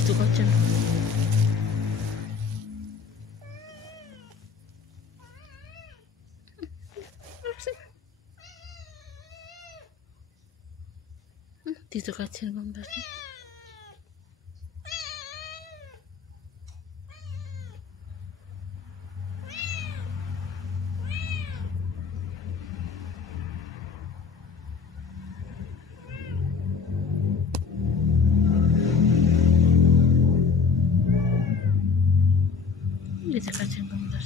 itu kacang. Itu kacang gambar. Itu kacang gambar.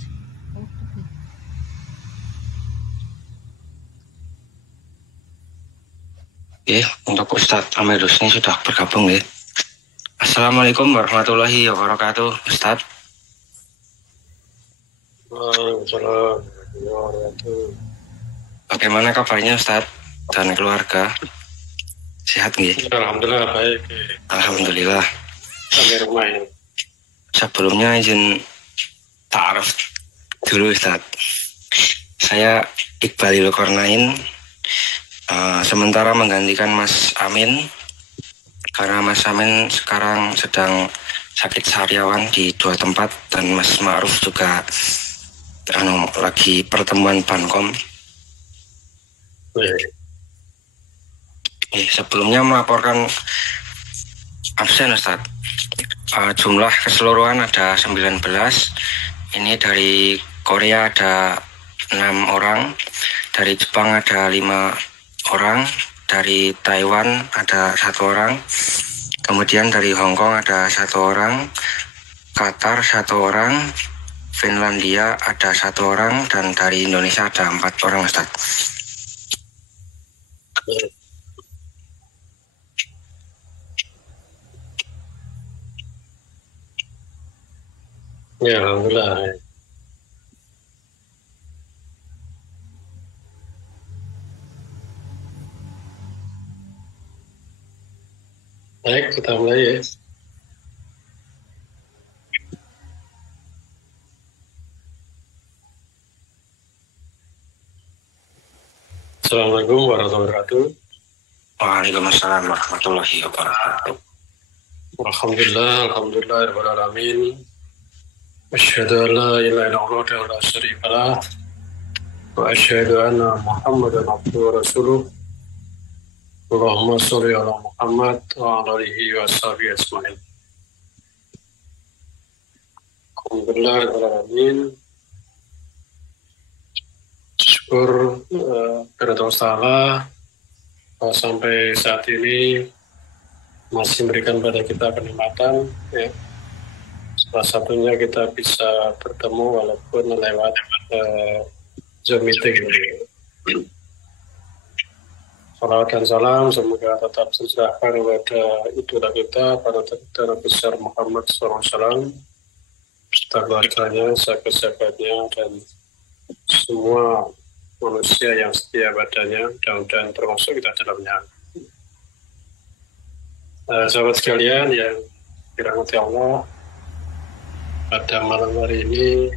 Untuk Ustadz Amir Husni sudah bergabung ya. Assalamualaikum warahmatullahi wabarakatuh, Ustadz. Waalaikumsalam warahmatullahi wabarakatuh. Bagaimana kabarnya Ustadz dan keluarga? Sehat nggih? Alhamdulillah baik. Alhamdulillah. Sampai rumah ini. Sebelumnya izin ta'aruf dulu Ustadz. Saya Iqbalil Kornain, sementara menggantikan Mas Amin karena Mas Amin sekarang sedang sakit sehariawan di 2 tempat dan Mas Ma'ruf juga lagi pertemuan Bankom. Sebelumnya melaporkan absen Ustadz. Jumlah keseluruhan ada 19. Ini dari Korea ada 6 orang, dari Jepang ada 5 orang, dari Taiwan ada 1 orang, kemudian dari Hong Kong ada 1 orang, Qatar 1 orang, Finlandia ada 1 orang, dan dari Indonesia ada 4 orang Ustadz. Ya, alhamdulillah. Baik, kita mulai ya. Assalamualaikum warahmatullahi wabarakatuh. Waalaikumsalam warahmatullahi wabarakatuh. Alhamdulillah rabbil alamin. Asyhadu an la ilaha illallah wa la syarika lah. Wa asyhadu anna Muhammadan abduhu wa rasuluh. Allahumma sholli ala Muhammad wa ala alihi wa sahbihi ajmain. Alhamdulillah rabbil alamin. Syukur kepada Allah sampai saat ini masih memberikan pada kita kenikmatan ya. Salah satunya kita bisa bertemu walaupun lewat Zoom meeting. Salawat dan salam semoga tetap tercurahkan kepada idola kita, para Nabi besar Muhammad SAW, serta keluarganya, sahabat-sahabatnya, dan semua manusia yang setia padanya, mudah-mudahan termasuk kita dalamnya. Sahabat sekalian yang dirahmati Allah, pada malam hari ini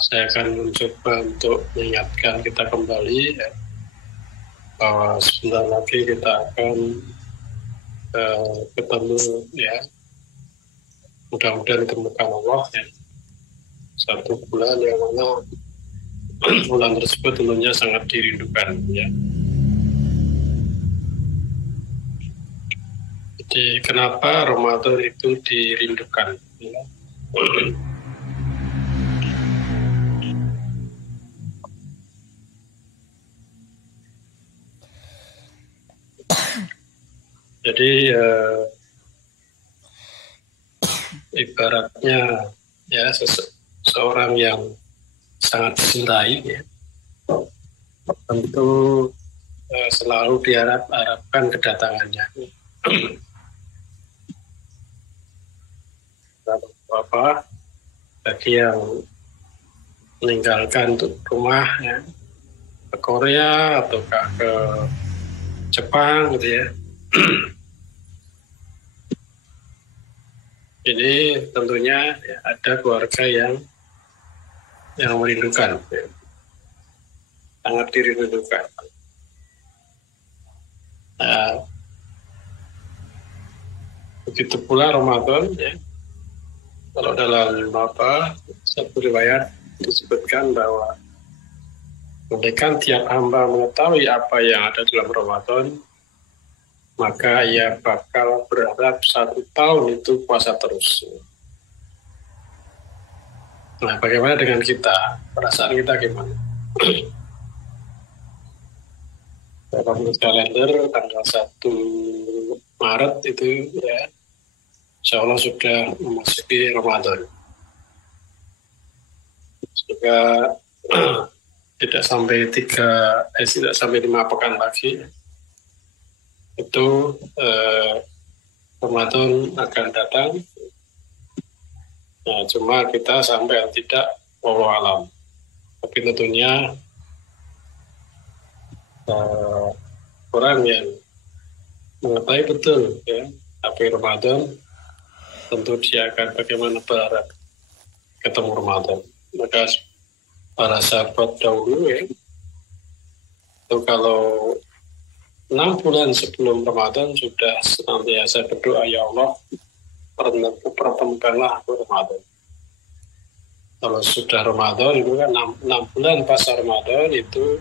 saya akan mencoba untuk mengingatkan kita kembali ya, bahwa sebentar lagi kita akan ketemu ya, mudah-mudahan ditemukan Allah ya, 1 bulan yang mana bulan tersebut tentunya sangat dirindukan ya. Jadi kenapa Ramadan itu dirindukan ya? Jadi ibaratnya ya seseorang yang sangat dicintai ya, tentu selalu diharapkan kedatangannya. Lalu apa bagi yang meninggalkan rumah ya, ke Korea ataukah ke Jepang gitu ya. Ini tentunya ya, ada keluarga yang merindukan ya. Sangat dirindukan. Begitu pula Ramadan, ya. Kalau dalam satu riwayat disebutkan bahwa andaikan tiap hamba mengetahui apa yang ada dalam Ramadan, maka ia bakal berharap 1 tahun itu puasa terus. Nah, bagaimana dengan kita? Perasaan kita gimana? Dalam kalender tanggal 1 Maret itu ya, insya Allah sudah memasuki Ramadan. Juga tidak sampai 5 pekan lagi itu Ramadan akan datang. Nah, cuma kita sampai tidak wallahu alam. Tapi tentunya orang yang mengetahui betul ya apa Ramadan, tentu dia akan bagaimana berharap ketemu Ramadan. Maka para sahabat dahulu ya, itu kalau 6 bulan sebelum Ramadan sudah senantiasa berdoa, ya Allah, pertemukanlah Ramadan. Kalau sudah Ramadan itu kan 6 bulan pasca Ramadan itu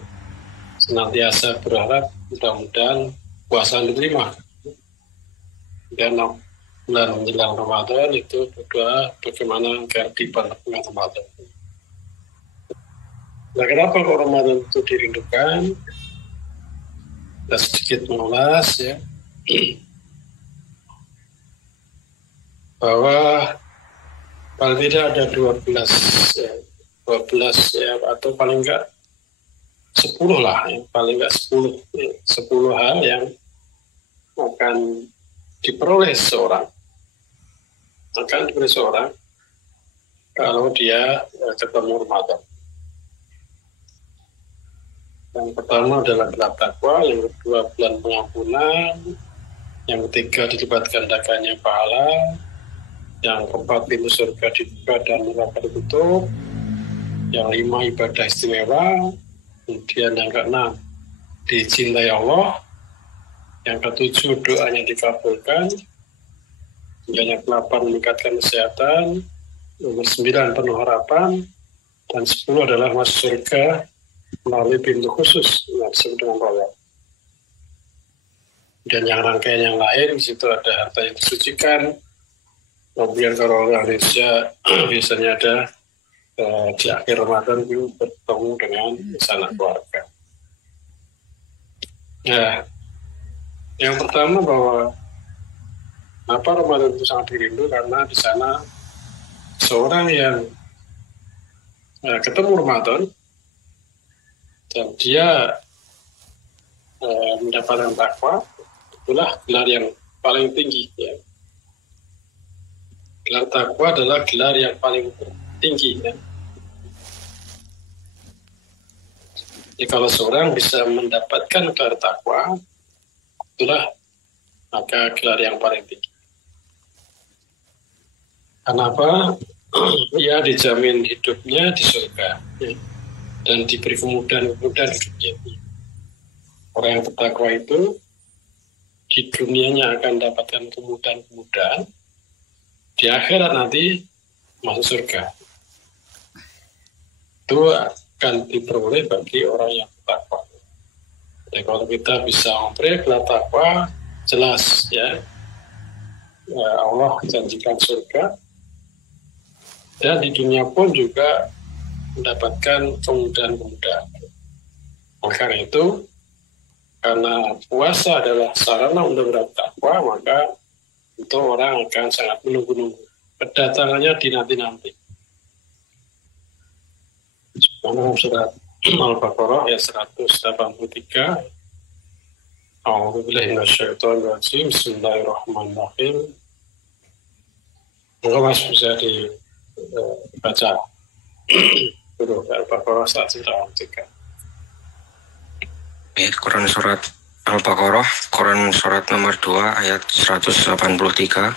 senantiasa berharap mudah-mudahan puasa diterima. Dan 6 bulan menjelang Ramadan itu berdoa bagaimana agar dipanaskan Ramadan. Nah, kenapa kok Ramadan itu dirindukan? Kita sedikit mengulas ya, bahwa paling tidak ada 12 ya, atau paling enggak 10 lah, ya, paling enggak 10 hal yang akan diperoleh seorang kalau dia ketemu Ramadan. Yang pertama adalah gelap takwa, yang kedua bulan pengampunan, yang ketiga dilipat gandakannya pahala, yang keempat pintu surga dibuka dan neraka ditutup, yang 5 ibadah istimewa, kemudian yang keenam dicintai Allah, yang ketujuh doanya dikabulkan, yang ke-8 meningkatkan kesehatan, nomor 9 penuh harapan, dan 10 adalah masuk surga melalui pintu khusus yang disebut dengan roya. Dan yang rangkaian yang lain, di situ ada harta yang disucikan. Kemudian kalau orang Indonesia biasanya ada di akhir Ramadan itu bertemu dengan sanak keluarga. Nah, yang pertama bahwa apa Ramadan itu sangat dirindu karena di sana seorang yang ketemu Ramadan dan dia mendapatkan takwa, itulah gelar yang paling tinggi. Ya. Gelar takwa adalah gelar yang paling tinggi. Ya. Jadi kalau seorang bisa mendapatkan gelar takwa, itulah maka gelar yang paling tinggi. Kenapa? Ia dijamin hidupnya di surga. Ya. Dan diberi kemudahan hidupnya. Orang yang bertakwa itu di dunianya akan dapatkan kemudahan, di akhirat nanti masuk surga. Itu akan diperoleh bagi orang yang bertakwa. Jadi kalau kita bisa memperoleh gelar takwa, jelas ya, Allah janjikan surga, dan di dunia pun juga mendapatkan kemudahan. Karena itu, karena puasa adalah sarana untuk bertakwa, maka itu orang akan sangat menunggu-nunggu kedatangannya dinanti-nanti. Dalam surat Al-Baqarah ayat 183, A'udzubillahi minasyaitonir rajim, Bismillahirrahmanirrahim. Maka Mas bisa dibaca dulu Al-Baqarah 183. Quran surat Al-Baqarah, Quran surat nomor 2 ayat 183.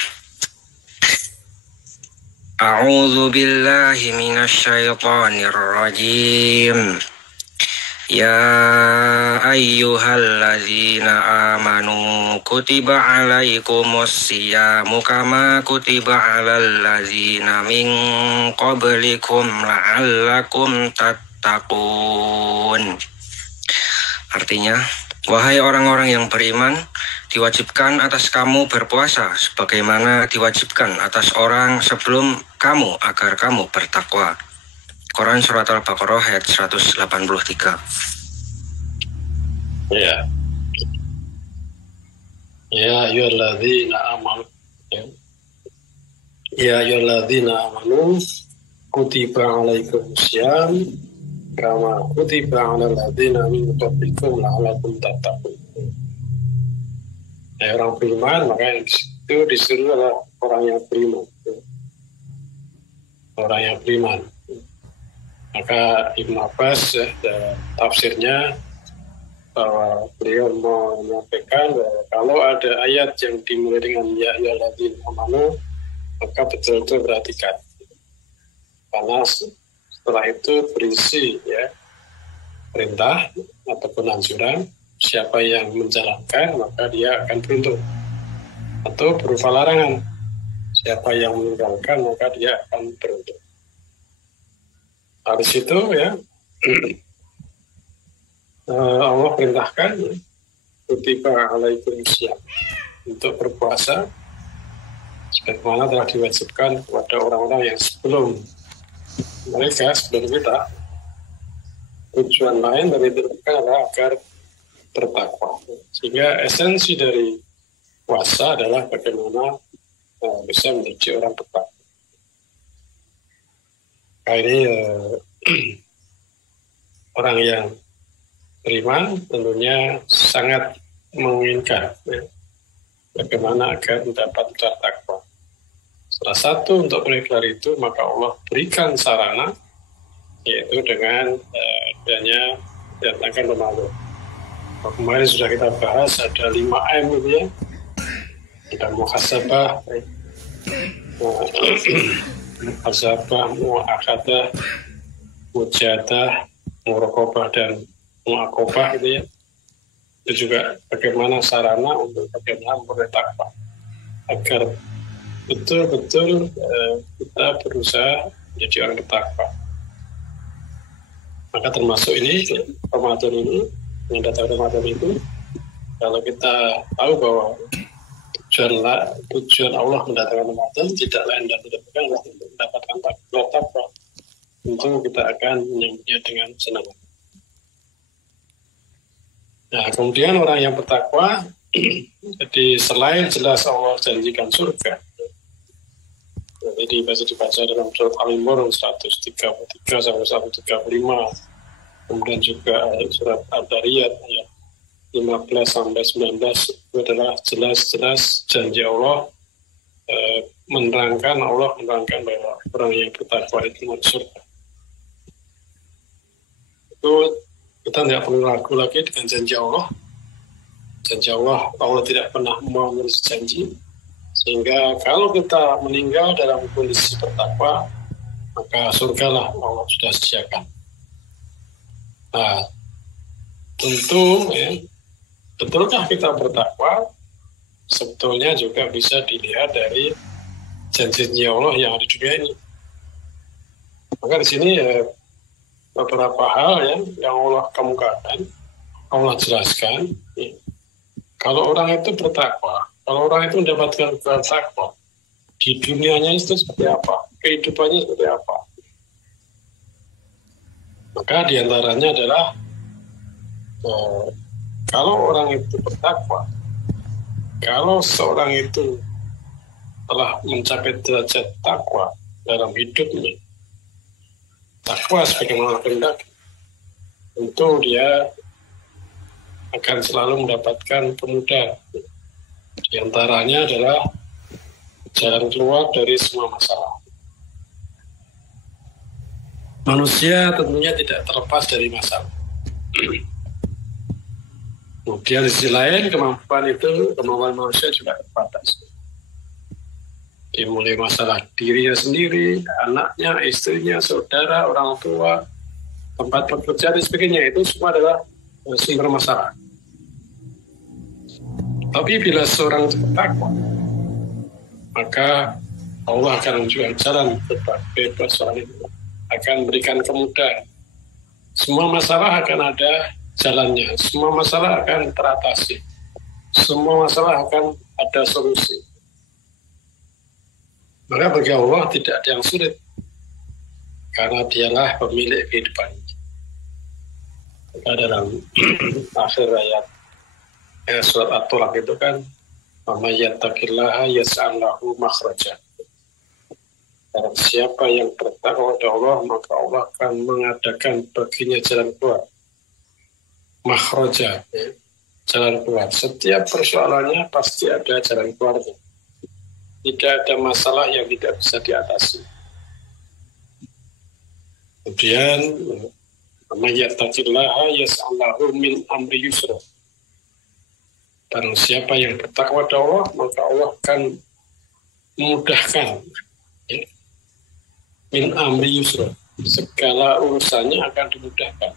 A'udzu billahi minasyaitonir rajim. Ya ayyuhallazina amanu kutiba alaikumus siyamu kama kutiba alal ladzina min qablikum la'allakum tattaqun. Artinya, wahai orang-orang yang beriman, diwajibkan atas kamu berpuasa sebagaimana diwajibkan atas orang sebelum kamu agar kamu bertakwa. Quran Surat Al-Baqarah ayat 183. Ya. Ya ayyuhalladzina amanu. Ya ayyuhalladzina amanu kutiba alaikumusiyam kama kutiba alal ladzina min qablikum la'allakum tattaqun. Orang beriman, maka yang itu disuruh adalah orang yang beriman. Orang yang beriman. Maka Ibnu Abbas tafsirnya bahwa beliau menyampaikan bahwa kalau ada ayat yang dimulai dengan ya ayyuhalladzina amanu, maka betul-betul perhatikan. Karena setelah itu berisi ya perintah ataupun anjuran, siapa yang menjalankan maka dia akan beruntung. Atau berupa larangan, siapa yang meninggalkan maka dia akan beruntung. Habis itu ya Allah perintahkan kutiba alaikumusiyam untuk berpuasa sebagaimana telah diwajibkan kepada orang-orang yang sebelum mereka, sebelum kita. Tujuan lain dari mereka adalah agar bertakwa. Sehingga esensi dari puasa adalah bagaimana bisa menjadi orang bertakwa. Nah, ini orang yang beriman tentunya sangat menginginkan bagaimana agar mendapat takwa. Salah satu untuk mengejar itu maka Allah berikan sarana, yaitu dengan adanya datangkan Ramadan. Kemarin sudah kita bahas ada 5M gitu ya. Ada muhasabah, muhasabah, mu'akadah, mujadah, muraqabah dan mu'aqabah gitu ya. Itu juga bagaimana sarana untuk bagaimana bertakwa agar betul-betul kita berusaha menjadi orang bertakwa. Maka termasuk ini Ramadan ini, yang datang Ramadan itu, kalau kita tahu bahwa tujuan Allah mendatangkan Ramadan tidak lain dan tidak bukan untuk mendapatkan takwa, tentu kita akan menyambutnya dengan senang. Nah, kemudian orang yang bertakwa, jadi selain jelas Allah janjikan surga, jadi dibaca dalam surat Al-Imran 133 sampai 135, kemudian juga surat Ad-Dariyat ayat 15 sampai 19 itu adalah jelas-jelas janji Allah menerangkan bahwa orang yang bertakwa itu masuk surga. Itu kita tidak perlu ragu lagi dengan janji Allah. Janji Allah tidak pernah mengulangi janji. Sehingga kalau kita meninggal dalam kondisi bertakwa, maka surgalah Allah sudah sediakan. Nah, tentu ya, betulkah kita bertakwa? Sebetulnya juga bisa dilihat dari janji Allah yang ada di dunia ini. Maka di sini ya, beberapa hal ya, yang Allah kemukakan, Allah jelaskan. Ya. Kalau orang itu bertakwa, kalau orang itu mendapatkan takwa, di dunianya itu seperti apa? Kehidupannya seperti apa? Maka diantaranya adalah kalau orang itu bertakwa, kalau seorang itu telah mencapai derajat takwa dalam hidupnya, takwa sebagaimana kehendak, tentu dia akan selalu mendapatkan kemudahan. Di antaranya adalah jalan keluar dari semua masalah. Manusia tentunya tidak terlepas dari masalah. Kemudian di sisi lain kemampuan manusia juga terbatas. Dimulai masalah dirinya sendiri, anaknya, istrinya, saudara, orang tua, tempat bekerja dan sebagainya, itu semua adalah sumber masalah. Tapi bila seorang bertakwa, maka Allah akan menunjukkan jalan berbagai persoalan itu, akan memberikan kemudahan. Semua masalah akan ada jalannya, semua masalah akan teratasi, semua masalah akan ada solusi. Maka bagi Allah tidak ada yang sulit, karena dialah pemilik kehidupan. Dalam akhir ayat surat At-Tolak itu kan, "Wa yattaqillaha yaj'al lahu makhraja." Barang siapa yang bertakwa kepada Allah, maka Allah akan mengadakan baginya jalan keluar. Makhraja, ya, jalan keluar. Setiap persoalannya pasti ada jalan keluarnya. Tidak ada masalah yang tidak bisa diatasi. Kemudian, "Yattaqillaha yaj'al lahu min amri yusra." Barang siapa yang bertakwa kepada Allah, maka Allah akan memudahkan, ya, min amri yusra, segala urusannya akan dimudahkan.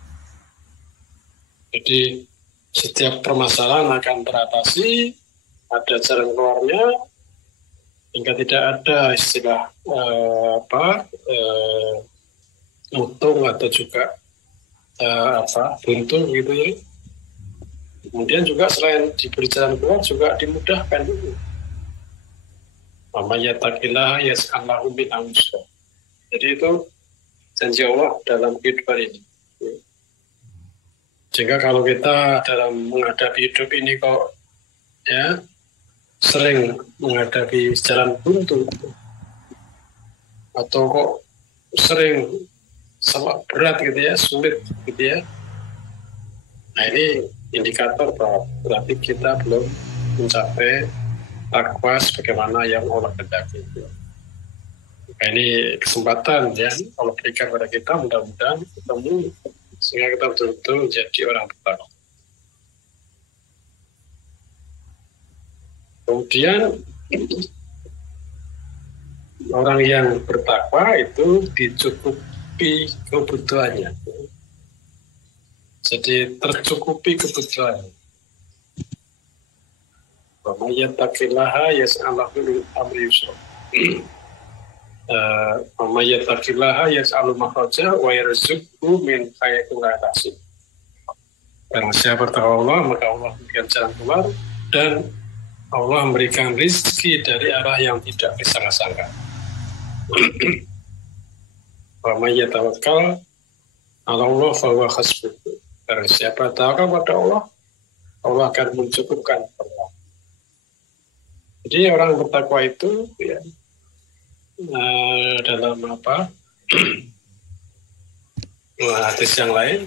Jadi setiap permasalahan akan teratasi, ada jalan keluarnya, hingga tidak ada istilah mutung atau juga buntu gitu ya. Kemudian juga selain diberi jalan keluar juga dimudahkan. Wa yattaqillaha yaj'al lahu min amri yusra. Jadi itu janji Allah dalam kehidupan ini. Sehingga kalau kita dalam menghadapi hidup ini kok ya sering menghadapi jalan buntu, atau kok sering sangat berat gitu ya, sulit gitu ya. Nah, ini indikator bahwa berarti kita belum mencapai takwa sebagaimana yang Allah kehendaki. Nah, ini kesempatan ya Allah berikan kepada kita, mudah-mudahan ketemu sehingga kita betul-betul menjadi orang bertakwa. Kemudian orang yang bertakwa itu dicukupi kebutuhannya. Jadi tercukupi kebutuhannya. Wa may yattaqillaha yaj'al lahu min amri yusra. Wa may yattaqillaha yaj'al makhraja wa yarzuqhu min haitsu la yahtasib. Barang siapa bertakwa Allah, maka Allah memberikan jalan keluar dan Allah memberikan rizki dari arah yang tidak disangka-sangka. Wa may yatawakkal 'ala Allah fa huwa hasbuh. Barang siapa tawakal pada Allah, Allah akan mencukupkan Allah. Jadi orang bertakwa itu ya, dalam hadis yang lain,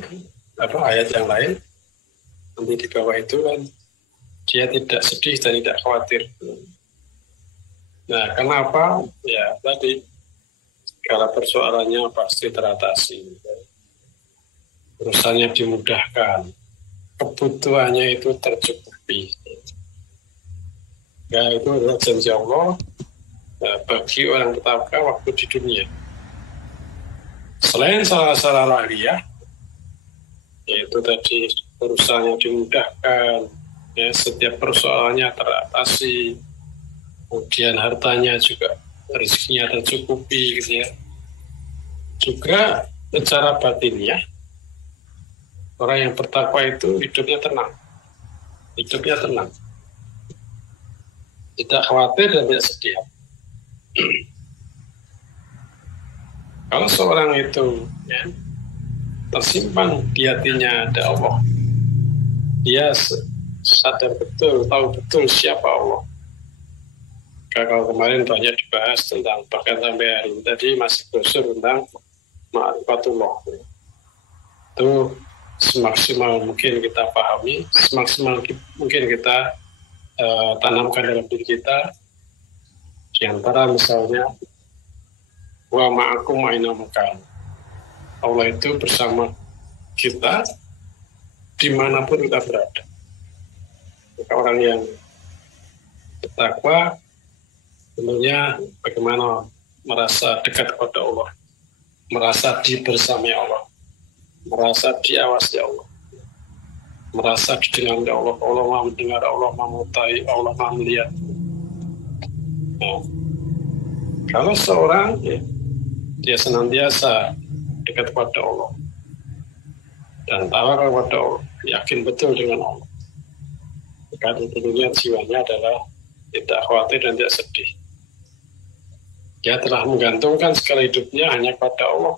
ayat yang lain, nanti di bawah itu kan dia tidak sedih dan tidak khawatir. Nah, kenapa? Ya tadi, kalau persoalannya pasti teratasi, urusannya dimudahkan, kebutuhannya itu tercukupi. Ya, itu adalah janji Allah bagi orang bertakwa waktu di dunia. Selain salah-salah lahiriah, yaitu tadi urusannya dimudahkan, ya, setiap persoalannya teratasi, kemudian hartanya juga, rezekinya tercukupi gitu ya. Juga secara batinnya, orang yang bertakwa itu hidupnya tenang, tidak khawatir dan tidak sedih. Kalau seorang itu ya, tersimpan di hatinya ada Allah, dia sadar betul, tahu betul siapa Allah. Kalau kemarin banyak dibahas tentang, bahkan sampai hari ini tadi masih brosur tentang ma'rifatullah. Itu semaksimal mungkin kita pahami, semaksimal mungkin kita tanamkan dalam diri kita. Di antara misalnya, wa ma'akum aina makan. Allah itu bersama kita dimanapun kita berada. Maka orang yang bertakwa tentunya bagaimana merasa dekat kepada Allah, merasa dibersamai Allah, merasa diawasi Allah, merasa didengar Allah, Allah maha mendengar, Allah maha mengetahui, Allah maha melihat. Nah, kalau seorang dia senantiasa dekat kepada Allah dan tawakal kepada Allah, yakin betul dengan Allah, maka tentunya jiwanya adalah tidak khawatir dan tidak sedih. Dia telah menggantungkan segala hidupnya hanya kepada Allah.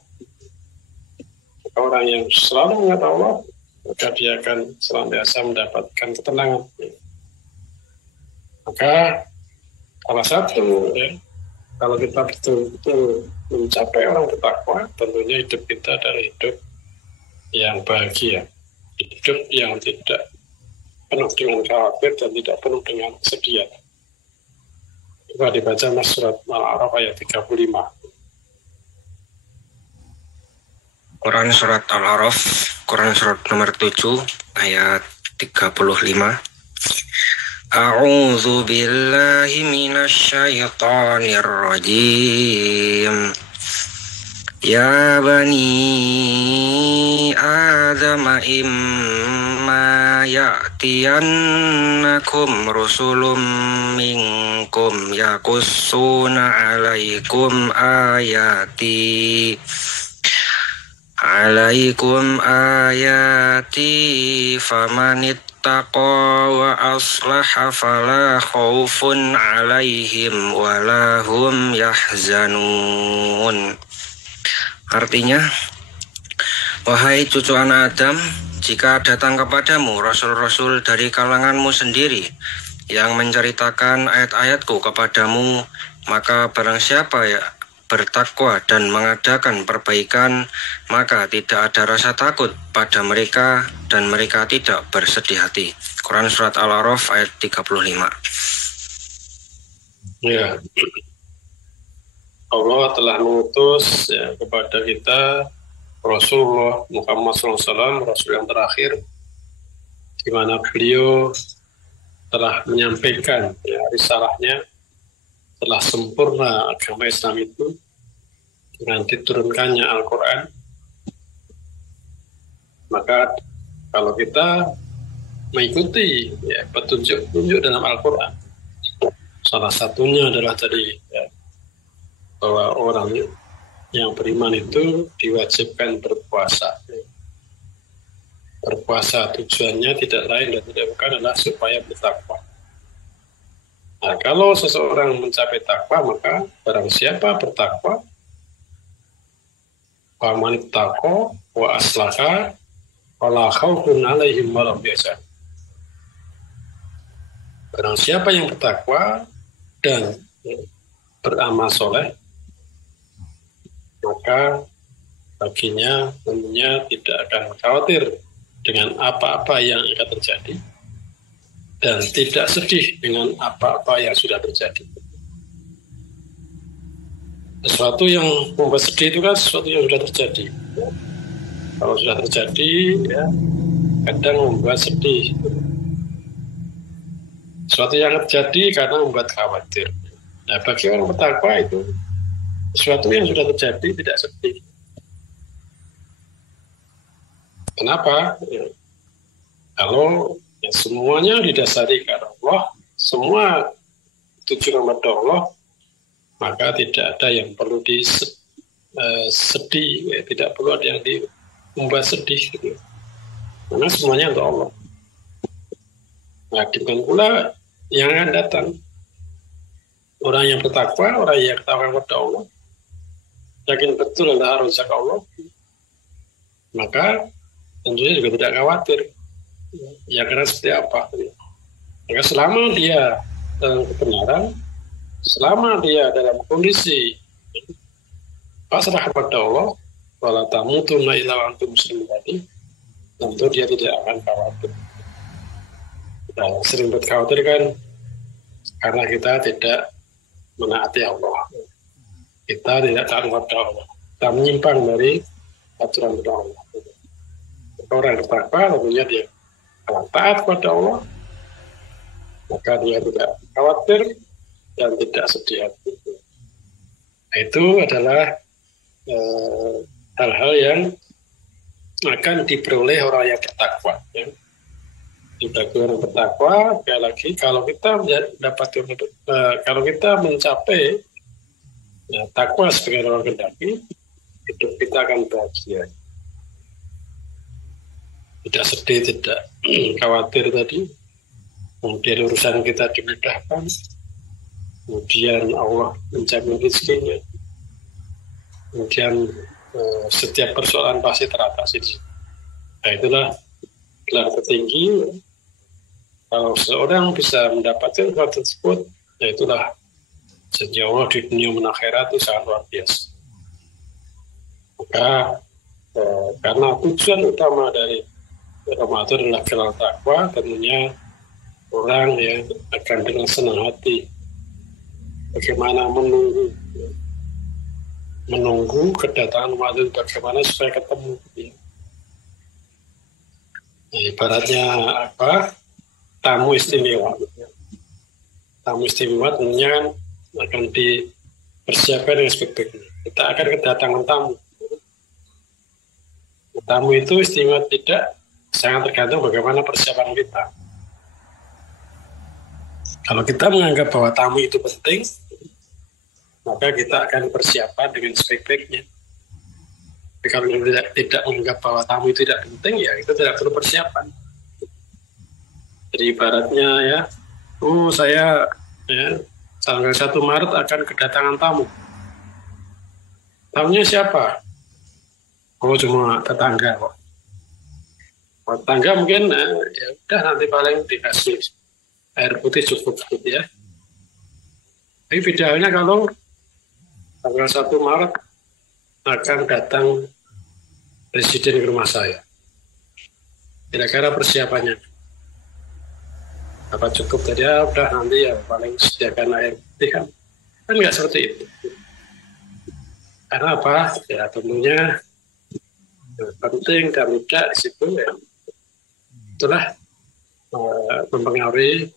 Maka orang yang selalu mengingat Allah, maka dia akan senantiasa mendapatkan ketenangan. Maka salah satu kalau kita betul-betul mencapai orang bertakwa, tentunya hidup kita adalah hidup yang bahagia, hidup yang tidak penuh dengan khawatir dan tidak penuh dengan kesedihan. Coba dibaca Mas surat Al-A'raf ayat 35. Quran surat Al-A'raf, Quran surat nomor 7 ayat 35. A'udzu billahi minasy syaithanir rajim. Ya bani Adam imma ya'tiyannakum rusulun minkum yaqussuna alaikum ayati famanittaqa wa aslaha fala khaufun alaihim wala hum yahzanun. Artinya, wahai cucu anak Adam, jika datang kepadamu rasul-rasul dari kalanganmu sendiri yang menceritakan ayat-ayatku kepadamu, maka barang siapa bertakwa dan mengadakan perbaikan, maka tidak ada rasa takut pada mereka dan mereka tidak bersedih hati. Quran surat Al-A'raf ayat 35. Ya, Allah telah mengutus kepada kita Rasulullah Muhammad SAW, Rasul yang terakhir, di mana beliau telah menyampaikan risalahnya, telah sempurna agama Islam itu dengan diturunkannya Al-Quran. Maka kalau kita mengikuti petunjuk-petunjuk dalam Al-Quran, salah satunya adalah tadi bahwa orang yang beriman itu diwajibkan berpuasa. Berpuasa tujuannya tidak lain dan tidak bukan adalah supaya bertakwa. Nah, kalau seseorang mencapai takwa, maka barang siapa bertakwa, famanittaqa wa aslaha fala khaufun alaihim wa lahum yahzanun. Barang siapa yang bertakwa dan beramal soleh, maka baginya tentunya tidak akan khawatir dengan apa-apa yang akan terjadi dan tidak sedih dengan apa-apa yang sudah terjadi. Sesuatu yang membuat sedih itu kan sesuatu yang sudah terjadi. Kalau sudah terjadi, kadang membuat sedih. Sesuatu yang terjadi karena membuat khawatir. Nah, bagi orang bertakwa itu sesuatu yang sudah terjadi tidak sedih. Kenapa? Kalau semuanya didasari karena Allah, semua tujuan kepada Allah, maka tidak ada yang perlu sedih, tidak perlu ada yang membuat sedih. Gitu. Karena semuanya untuk Allah. Nah, demikian pula yang akan datang. Orang yang bertakwa, orang yang ketawa kepada Allah, yakin betul adalah rozak Allah, maka tentunya juga tidak khawatir. Ya karena seperti apa? Maka selama dia dalam kebenaran, selama dia dalam kondisi pasrah kepada Allah, wala tamutunna illa wa antum muslimun, tentu dia tidak akan khawatir. Nah, sering berkhawatir kan karena kita tidak menaati Allah. Kita tidak taat kepada Allah. Kita menyimpang dari aturan Allah. Orang bertakwa tentunya dia kalau taat kepada Allah, maka dia tidak khawatir dan tidak sedih hati. Nah, itu adalah hal-hal yang akan diperoleh orang yang bertakwa. Ya. Dibagi orang bertakwa, sekali lagi kalau kita kalau kita mencapai takwa sebagai orang kendaki, hidup kita akan bahagia. Tidak sedih, tidak khawatir tadi. Kemudian urusan kita dimudahkan. Kemudian Allah menjamin rezekinya. Kemudian setiap persoalan pasti teratasi. Nah, itulah gelar tertinggi. Kalau seorang bisa mendapatkan hal tersebut, ya itulah janji Allah di dunia dan akhirat itu sangat luar biasa. Maka karena tujuan utama dari Ramadan adalah kenal takwa, tentunya orang yang akan dengan senang hati bagaimana menunggu kedatangan Ramadan, bagaimana supaya ketemu. Nah, ibaratnya apa? Tamu istimewa. Tamu istimewa tentunya akan dipersiapkan dengan sebaik-baiknya. Kita akan kedatangan tamu. Tamu itu istimewa tidak, sangat tergantung bagaimana persiapan kita. Kalau kita menganggap bahwa tamu itu penting, maka kita akan persiapan dengan sebaik-baiknya. Tapi kalau tidak menganggap bahwa tamu itu tidak penting, ya itu tidak perlu persiapan. Jadi ibaratnya ya, saya tanggal 1 Maret akan kedatangan tamu. Tamunya siapa? Cuma tetangga kok. Tetangga mungkin ya udah nanti paling dikasih air putih cukup gitu ya. Tapi bedanya kalau tanggal 1 Maret akan datang presiden ke rumah saya. Kira-kira persiapannya apa cukup tadi ya udah nanti ya paling sediakan air putih kan nggak seperti itu. Karena apa? Ya tentunya penting dan tidak di situ ya. Itulah mempengaruhi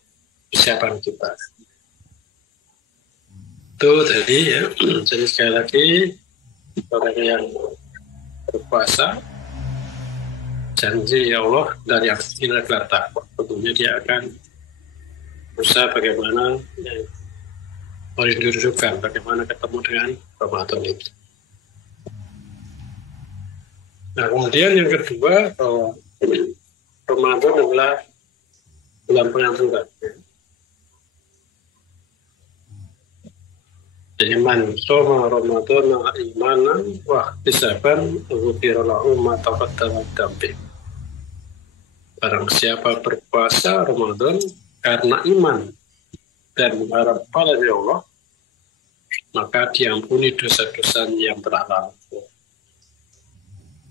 persiapan kita. Itu tadi ya. Jadi sekali lagi orang yang berpuasa janji ya Allah dari yang gelar takwa. Tentunya dia akan berusaha bagaimana merindukan bagaimana ketemu dengan Ramadan itu. Nah kemudian yang kedua bahwa Ramadan adalah bulan pengampunan. Jadi man soma Ramadan imanan wa ihtisaban ghufira lahu ma taqaddama dambi. Barang siapa berpuasa Ramadan karena iman dan mengharap pahala dari Allah, maka diampuni dosa-dosa yang telah lalu.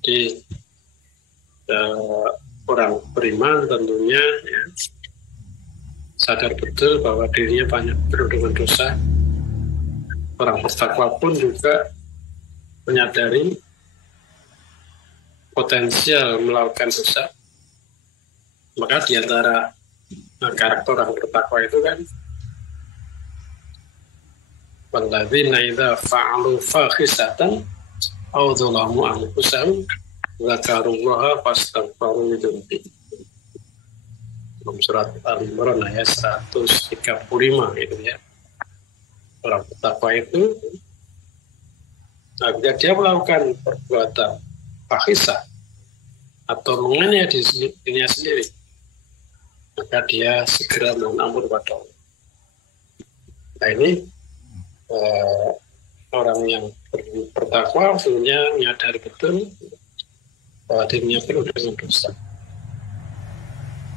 Jadi orang beriman tentunya ya, sadar betul bahwa dirinya banyak penuh dengan dosa. Orang bertakwa pun juga menyadari potensial melakukan dosa. Maka di antara karakter orang bertakwa itu kan walladzina idza fa'alu fahisatan aw dzalamu anfusahum dzakarullaha fastaghfiru lidzunubihim. Dalam surat Al-Imran ayat 135 gitu ya. Orang bertakwa itu jika dia melakukan perbuatan fahisah atau menganiaya dirinya sendiri, maka dia segera mohon ampun kepada Allah. Nah ini orang yang bertakwa sebenarnya menyadari betul bahwa dirinya penuh dengan dosa.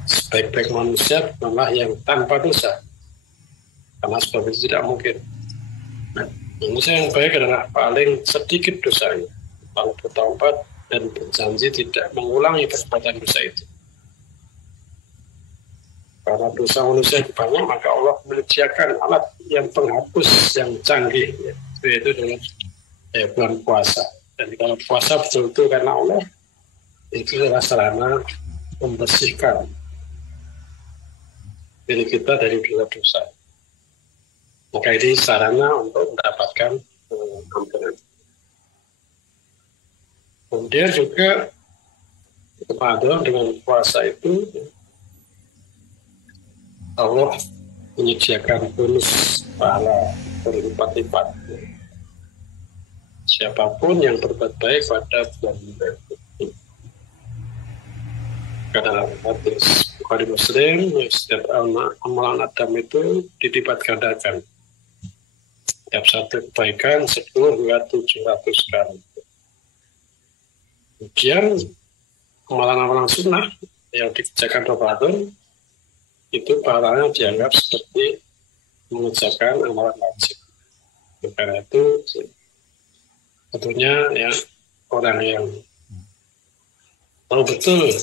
Sebaik-baik manusia malah yang tanpa dosa, karena sebab itu tidak mungkin. Nah, manusia yang baik adalah paling sedikit dosanya, lalu bertaubat dan berjanji tidak mengulangi perbuatan dosa itu. Karena dosa manusia itu banyak, maka Allah menyediakan alat yang penghapus yang canggih, yaitu dengan bulan puasa. Dan kalau puasa betul-betul karena Allah, itu adalah sarana membersihkan diri kita dari dosa-dosa. Maka ini sarana untuk mendapatkan ampunan. Kemudian juga Ramadan dengan puasa itu Allah menyediakan bonus pahala berlipat-lipat. Siapapun yang berbuat baik pada bulan itu. Karena hadis Bukhari Muslim, setiap amalan Adam itu dilipat gandakan. Setiap satu kebaikan 10 hingga 700 kali. Kemudian amalan-amalan sunnah yang dikerjakan Ramadan itu pahalanya dianggap seperti mengerjakan amalan wajib. Karena itu tentunya ya orang yang tahu betul ya,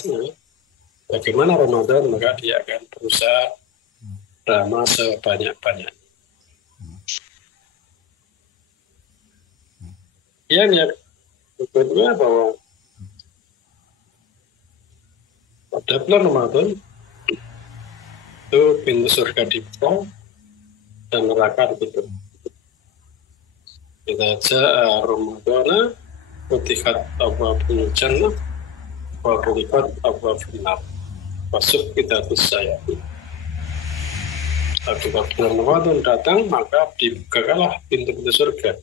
bagaimana Ramadan, maka dia akan berusaha beramal sebanyak-banyak. Yang berikutnya bahwa pada bulan Ramadan itu pintu surga dibuka dan neraka ditutup. Kita ja'a Ramadana futihat abwabul jannah wa ghulqat abwabun nar. Masuk kita saya. Apabila bulan Ramadan datang, maka dibukalah pintu-pintu surga.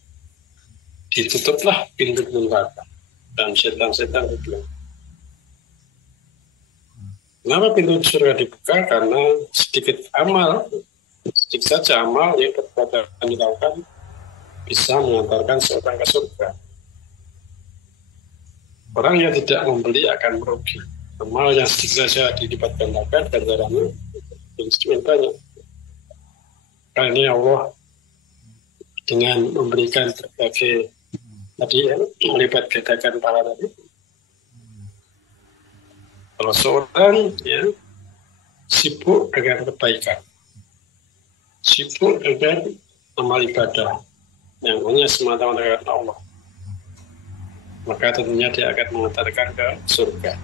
Ditutuplah pintu-pintu neraka. Dan setan-setan itu. Kenapa pintu surga dibuka? Karena sedikit saja amal yang perbuatan dilakukan bisa mengantarkan seorang ke surga. Orang yang tidak membeli akan merugi. Amal yang sedikit saja dilipat gandakan dan caranya instrumen banyak. Karena Allah dengan memberikan berbagai tadi melipat gandakan pahala tadi. Kalau seorang ya, sibuk dengan kebaikan, sibuk dengan amal ibadah yang hanya semata-mata karena Allah, maka tentunya dia akan mengantarkan ke surga.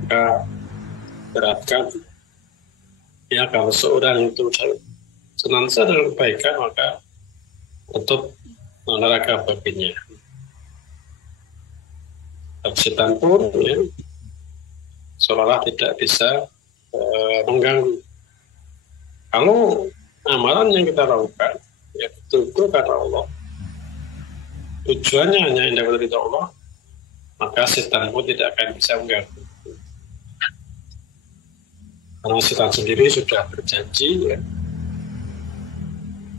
Maka beratkan ya, kalau seorang itu senantiasa dalam kebaikan, maka untuk neraka baginya. Setan pun ya, seolah tidak bisa mengganggu. Kalau amalan yang kita lakukan ya betul-betul karena Allah, tujuannya hanya indah dari Allah, maka setan pun tidak akan bisa mengganggu. Karena setan sendiri sudah berjanji ya,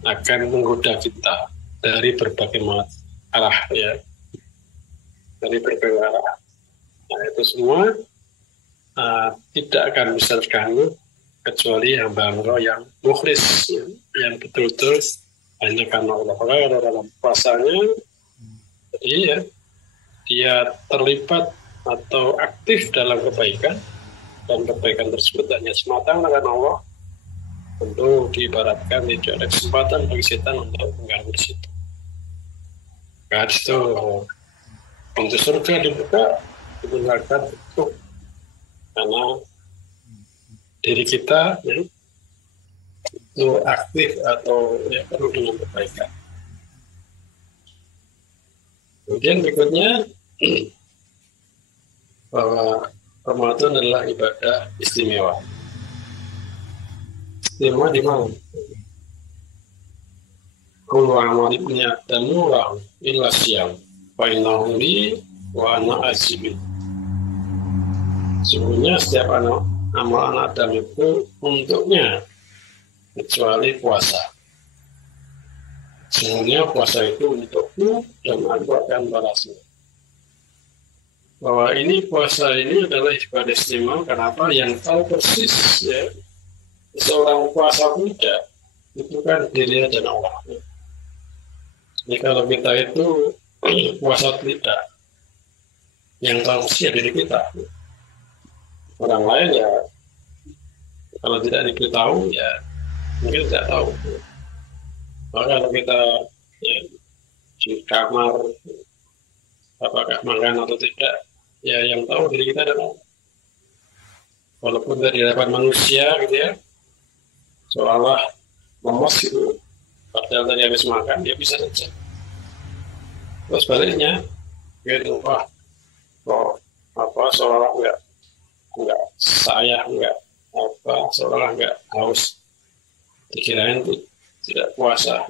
akan menggoda kita dari berbagai arah ya, dari berbagai arah. Nah itu semua tidak akan bisa terganggu kecuali hamba Allah yang mukhlis, yang betul-betul hanya karena Allah. Karena dalam puasanya, jadi ya, dia terlibat atau aktif dalam kebaikan, dan kebaikan tersebut hanya semata karena Allah. Tentu diibaratkan tidak ada kesempatan bagi setan untuk mengganggu di situ. Nah, itu pintu surga dibuka, dibenarkan itu karena diri kita ya, itu aktif atau ya, perlu dengan kebaikan. Kemudian berikutnya bahwa Ramadan adalah ibadah istimewa. Istimewa di mana? Kullu amali ibni Adamu illa siyam wa innahu li wa ana ajibin. Sebenarnya setiap amal anak Adam itu untuknya kecuali puasa. Sebenarnya puasa itu untukku dan aku akan balasnya. Bahwa ini puasa ini adalah ibadah istimewa. Kenapa? Yang tahu persis ya, seorang puasa muda itu kan dirinya dan Allah. Jadi kalau kita itu puasa tidak, yang tahu persis ya diri kita. Orang lain ya kalau tidak diberitahu ya mungkin tidak tahu. Maka kalau kita ya, di kamar apakah makan atau tidak, ya yang tahu diri kita dan Allah. Walaupun dari hadapan manusia gitu ya, seolah lemas itu, padahal tadi habis makan dia bisa saja. Terus baliknya gitu, wah kok apa seolah nggak saya nggak seolah nggak haus, dikirain tidak puasa.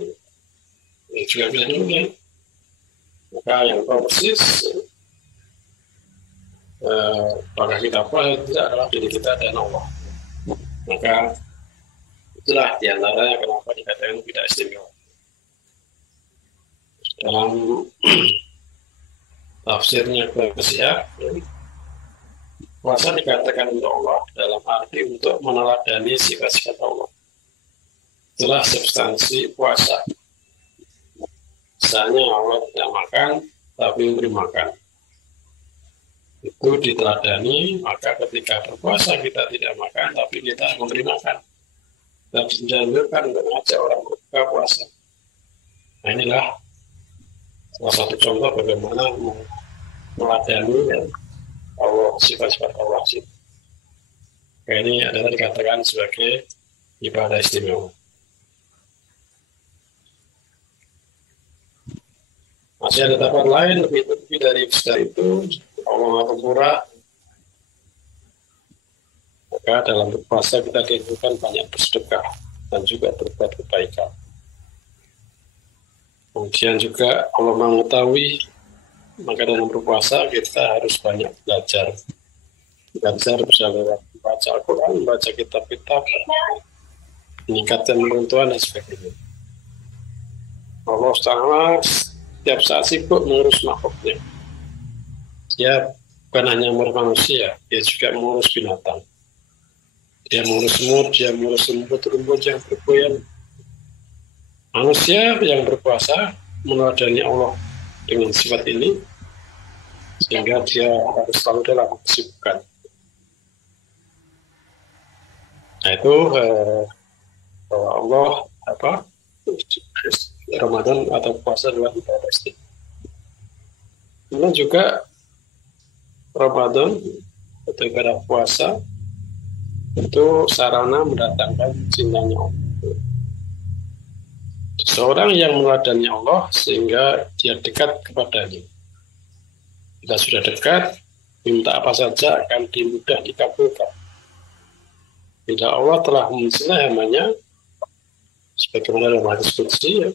Ini juga bisa juga. Maka yang tahu persis apakah kita puasa tidak adalah diri kita dan Allah. Maka itulah diantaranya kenapa dikatakan tidak istimewa. Dalam tafsirnya Qur'an, puasa dikatakan untuk Allah dalam arti untuk meneladani sifat-sifat Allah. Itulah substansi puasa. Misalnya Allah tidak makan, tapi memberi makan. Itu diteladani, maka ketika berpuasa kita tidak makan, tapi kita memberi makan. Dan dianjurkan untuk mengajak orang berbuka puasa. Nah inilah salah satu contoh bagaimana meladani Allah, sifat-sifat Allah. Ini adalah dikatakan sebagai ibadah istimewa. Masih ada tempat lain lebih dari itu, Allah Maha Pemurah. Maka dalam berpuasa kita dianjurkan banyak bersedekah dan juga berbuat kebaikan. Kemudian juga Allah mengetahui, maka dalam berpuasa kita harus banyak belajar bisa lewat baca Al-Quran, baca kitab-kitab, meningkatkan pengetahuan dan sebagainya. Allah Ta'ala setiap saat sibuk mengurus makhluknya. Dia bukan hanya mengurus manusia, dia juga mengurus binatang. Dia mengurus semut, dia mengurus rumput-rumput yang bergoyang. Manusia yang berpuasa meneladani Allah dengan sifat ini, sehingga dia harus selalu dalam kesibukan. Nah itu Allah Ramadan atau puasa adalah ibadah istimewa. Kemudian juga Ramadan atau ibadah puasa itu sarana mendatangkan cintanya Allah. Seorang yang meneladani Allah sehingga dia dekat kepadanya. Jika sudah dekat, minta apa saja akan mudah dikabulkan. Bila Allah telah mencintai hambanya, sebagaimana dalam hadis qudsi, ya,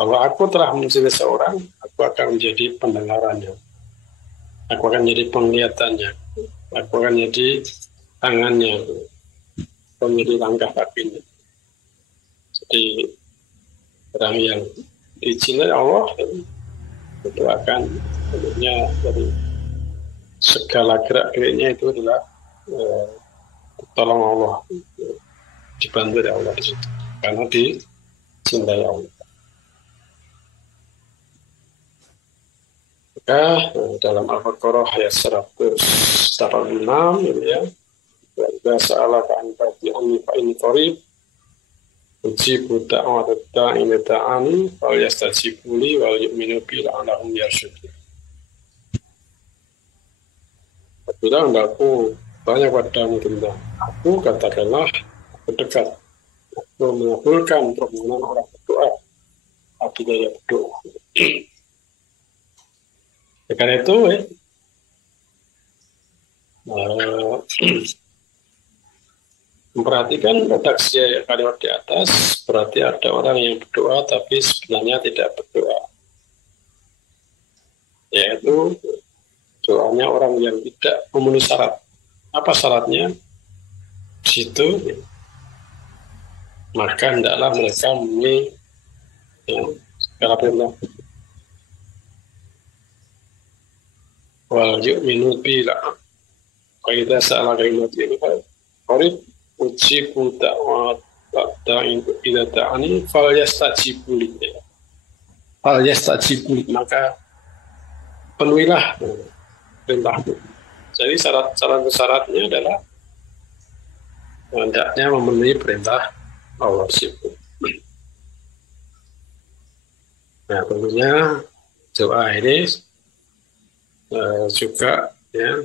kalau aku telah mencintai seorang, aku akan menjadi pendengarannya, aku akan menjadi penglihatannya, aku akan menjadi tangannya, aku menjadi langkah kakinya. Jadi orang yang dicintai Allah itu akan menurutnya dari segala gerak-geriknya itu adalah tolong Allah, dibantu oleh Allah di situ karena dicintai Allah. Maka dalam Al-Baqarah ayat 186 ini ya, "Wa sa'alaka an fati'ani fa in qarib ujibu da'wat da'i da'ani wal yastajibu li wal yu'minu bi la'allahum yarshudun." Apabila hendakku banyak padamu tentang aku, katakanlah aku dekat, aku mengabulkan permohonan orang berdoa apabila dia berdoa. Karena itu memperhatikan redaksi kalimat di atas, berarti ada orang yang berdoa tapi sebenarnya tidak berdoa, yaitu doanya orang yang tidak memenuhi syarat. Apa syaratnya? Di situ maka hendaklah mereka memenuhi segala perintah. Wal yu'minu bila wa idza sa'alaka ibadi qarib ujibu da'wat da'in idza da'ani fal yastajibu li. Maka penuhilah perintahku. Jadi syaratnya adalah hendaknya memenuhi perintah Allah SWT. Nah tentunya doa ini juga ya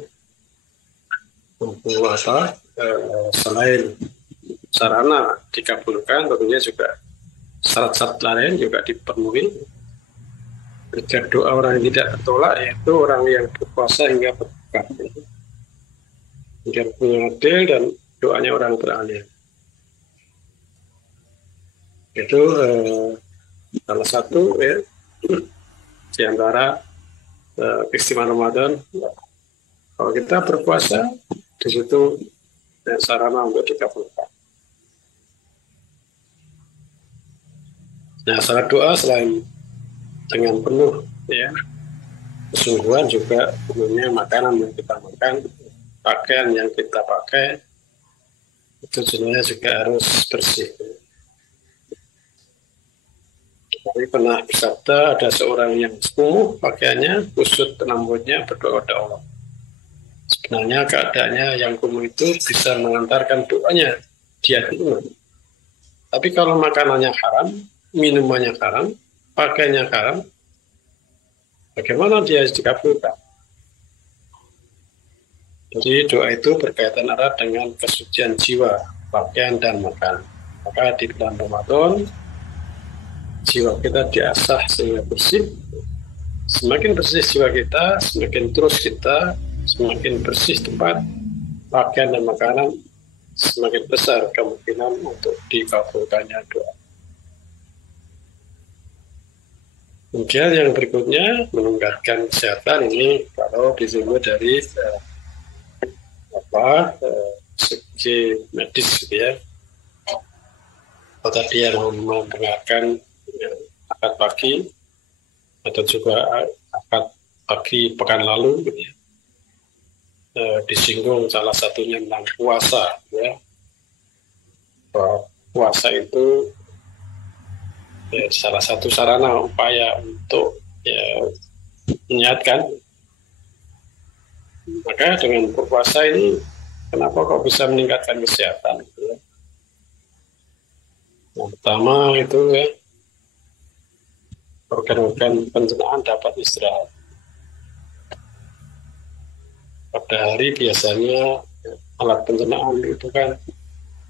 membuat selain sarana dikabulkan, tentunya juga syarat-syarat lain juga dipenuhi. Jika doa orang yang tidak tertolak, yaitu orang yang berpuasa hingga berbuka. Dia punya adil dan doanya orang beralim. Itu salah satu ya di antara keistimewaan Ramadan. Kalau kita berpuasa, di situ sarana untuk dikabulkan. Nah, salat doa selain dengan penuh ya kesungguhan juga umumnya makanan yang kita makan, pakaian yang kita pakai itu sebenarnya juga harus bersih. Tapi pernah bersabda ada seorang yang kumuh pakaiannya, kusut rambutnya, berdoa kepada Allah. Sebenarnya keadaannya yang kumuh itu bisa mengantarkan doanya dia terima. Tapi kalau makanannya haram, minumannya haram, pakaiannya haram, bagaimana dia dikabulkan? Jadi doa itu berkaitan erat dengan kesucian jiwa, pakaian dan makan. Maka di bulan Ramadan jiwa kita diasah sehingga bersih. Semakin bersih jiwa kita, semakin terus kita, semakin bersih tempat, pakaian dan makanan, semakin besar kemungkinan untuk dikabulkannya doa. Kemudian yang berikutnya meningkatkan kesehatan ini kalau disebut dari segi medis gitu ya. Atau tadi yang mendengarkan akad pagi atau juga akad pagi pekan lalu gitu ya. Disinggung salah satunya tentang puasa ya. Bahwa puasa itu ya, salah satu sarana upaya untuk ya, menyehatkan. Maka dengan berpuasa ini kenapa kok bisa meningkatkan kesehatan gitu ya. Yang pertama itu ya organ-organ pencernaan dapat istirahat. Pada hari biasanya alat pencernaan itu kan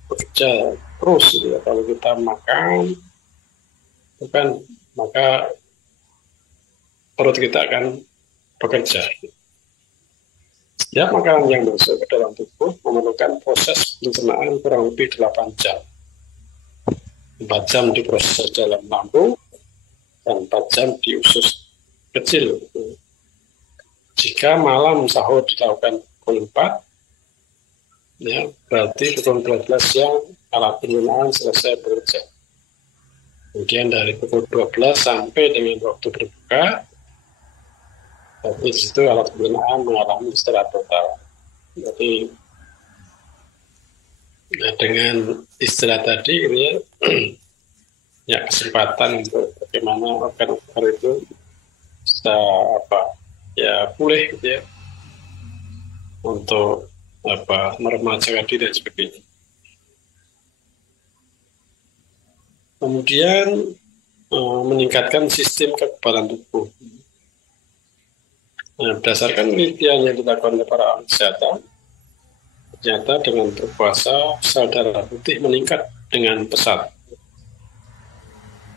bekerja terus gitu ya. Kalau kita makan itu kan maka perut kita akan bekerja. Setiap makanan yang masuk ke dalam tubuh memerlukan proses pencernaan kurang lebih 8 jam. 4 jam diproses dalam lambung dan 4 jam di usus kecil. Jika malam sahur dilakukan pukul 4, ya, berarti pukul 12 siang alat pencernaan selesai bekerja. Kemudian dari pukul 12 sampai dengan waktu berbuka, berarti di situ alat pencernaan mengalami istirahat total. Jadi ya, dengan istirahat tadi ini ya kesempatan untuk bagaimana organ-organ itu bisa pulih gitu ya untuk meremajakan diri dan sebagainya. Kemudian meningkatkan sistem kekebalan tubuh. Nah, berdasarkan penelitian yang dilakukan oleh para ahli kesehatan, ternyata dengan berpuasa sel darah putih meningkat dengan pesat.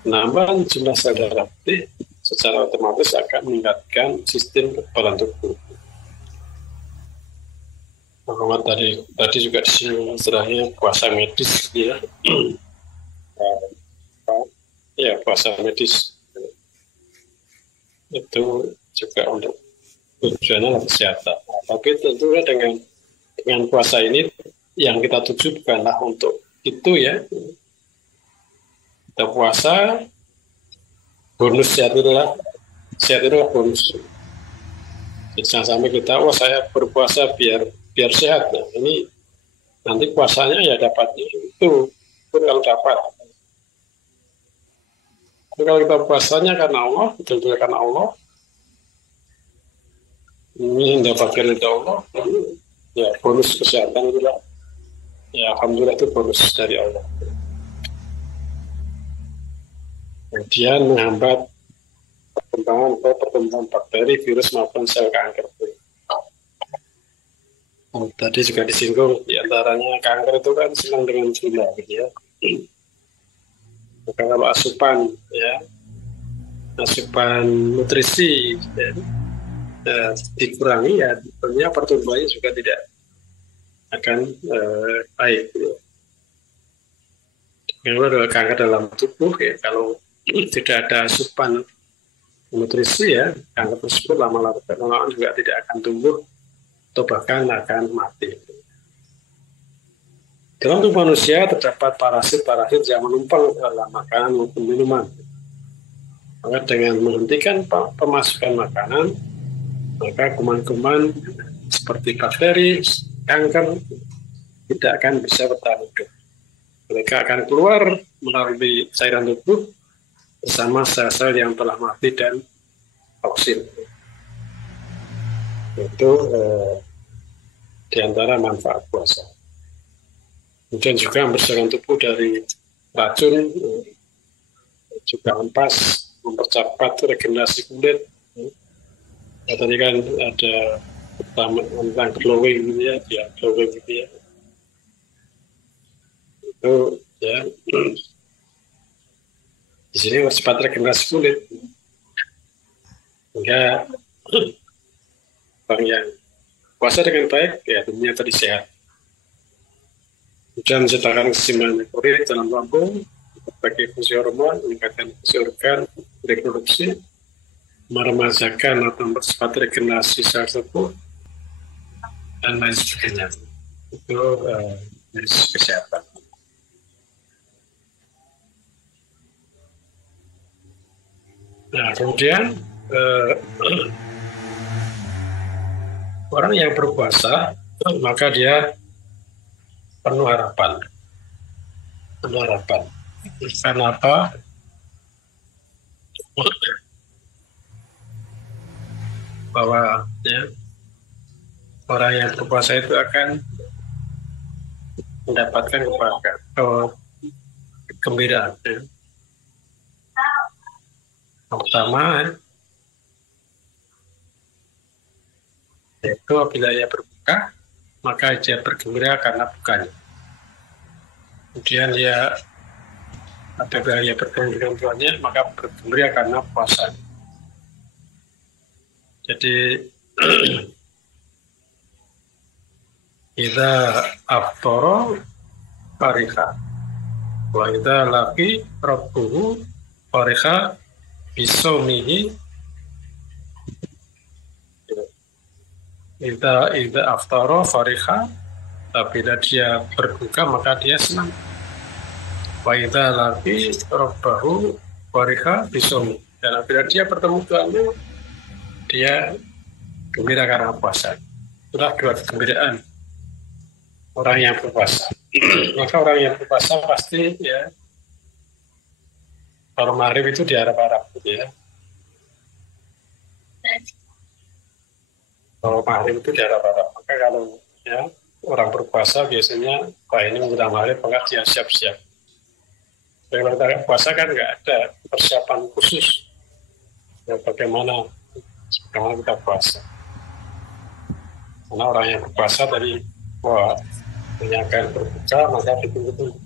Penambahan jumlah sel darah putih secara otomatis akan meningkatkan sistem kekebalan tubuh. Muhammad tadi juga disinggung istilahnya puasa medis ya. Ya, puasa medis itu juga untuk tujuannya kesehatan. Tapi tentunya dengan puasa ini yang kita tuju bukanlah untuk itu ya. Kita puasa bonus sehat itulah bonus. Jadi jangan sampai kita saya berpuasa biar sehat. Nah, ini nanti puasanya ya dapatnya itu pun kalau dapat. Tapi kalau kita puasanya karena Allah, betul-betul karena Allah, ini mendapatkan ridha Allah, ya bonus kesehatan itu lah. Ya alhamdulillah itu bonus dari Allah. Kemudian menghambat perkembangan bakteri, virus maupun sel kanker. Tadi juga disinggung diantaranya kanker itu kan senang dengan gula, gitu ya. Maka kalau asupan ya asupan nutrisi ya, dikurangi, ya tentunya pertumbuhannya juga tidak akan baik. Ya. Kalau kanker dalam tubuh ya, kalau tidak ada asupan nutrisi ya, kanker tersebut lama-lama juga tidak akan tumbuh atau bahkan akan mati. Dalam tubuh manusia terdapat parasit-parasit yang menumpang dalam makanan maupun minuman. Maka dengan menghentikan pemasukan makanan, maka kuman-kuman seperti bakteri, kanker tidak akan bisa bertahan hidup. Mereka akan keluar melalui cairan tubuh bersama sel-sel yang telah mati dan toksin. Itu di antara manfaat puasa. Kemudian juga membersihkan tubuh dari racun, juga mempercepat regenerasi kulit. Ya, tadi kan ada tentang glowing gitu ya, glowing gitu ya. Itu ya, di sini mempercepat regenerasi kulit. Sehingga orang yang puasa dengan baik, ya tentunya tadi sehat. Kemudian menciptakan keseimbangan kulit dalam lambung, berbagai fungsi hormon, meningkatkan fungsi organ reproduksi, meremajakan atau mempercepat regenerasi sel tubuh, dan lain sebagainya. Itu dari kesehatan. Nah, kemudian orang yang berpuasa, maka dia penuh harapan. Karena apa? Bahwa ya, orang yang berpuasa itu akan mendapatkan kegembiraan. Ya. Yang pertama, yaitu apabila ia berbuka, maka dia bergembira karena bukanya. Kemudian apabila ia bertemu dengan Tuhannya, maka bergembira karena puasa. Jadi idza aftara fariha wa idza laqi rabbuhu fariha bisaumihi. Idza aftara fariha, apabila dia berbuka maka dia senang. Wa idza laqi rabbahu fariha bisaumi, dan apabila dia bertemu Tuhannya, dia gembira karena puasa. Itulah dua kegembiraan orang yang berpuasa. Maka orang yang berpuasa pasti ya, kalau maghrib itu diharap-harap gitu ya. Kalau maghrib itu diharap-harap. Maka kalau ya orang berpuasa biasanya, ini menjelang maghrib, maka dia siap-siap. Kalau kita puasa kan nggak ada persiapan khusus. Ya, bagaimana kita puasa. Karena orang yang berpuasa tadi, akan berbuka, maka ditunggu-tunggu.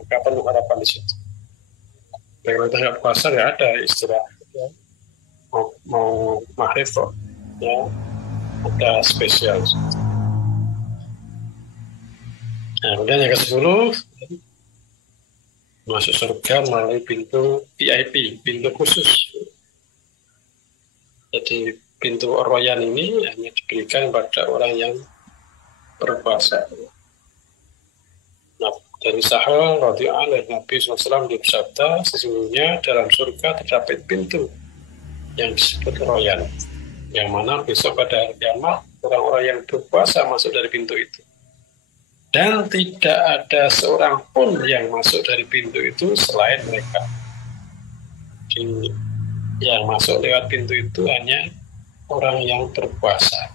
Maka penuh harapan di situ. Kalau kita nggak puasa, nggak ada istilah. Ya. Mau maghrib kok. Ya. Ada spesial. Nah, kemudian yang ke-10, masuk surga melalui pintu VIP, pintu khusus. Jadi pintu Royan ini hanya diberikan pada orang yang berpuasa. Nah, dari Sahal radhiyallahu anhu, Nabi SAW bersabda, sesungguhnya dalam surga terdapat pintu yang disebut Royan, yang mana besok pada hari kiamat orang-orang yang berpuasa masuk dari pintu itu, dan tidak ada seorang pun yang masuk dari pintu itu selain mereka. Jadi, yang masuk lewat pintu itu hanya orang yang berpuasa.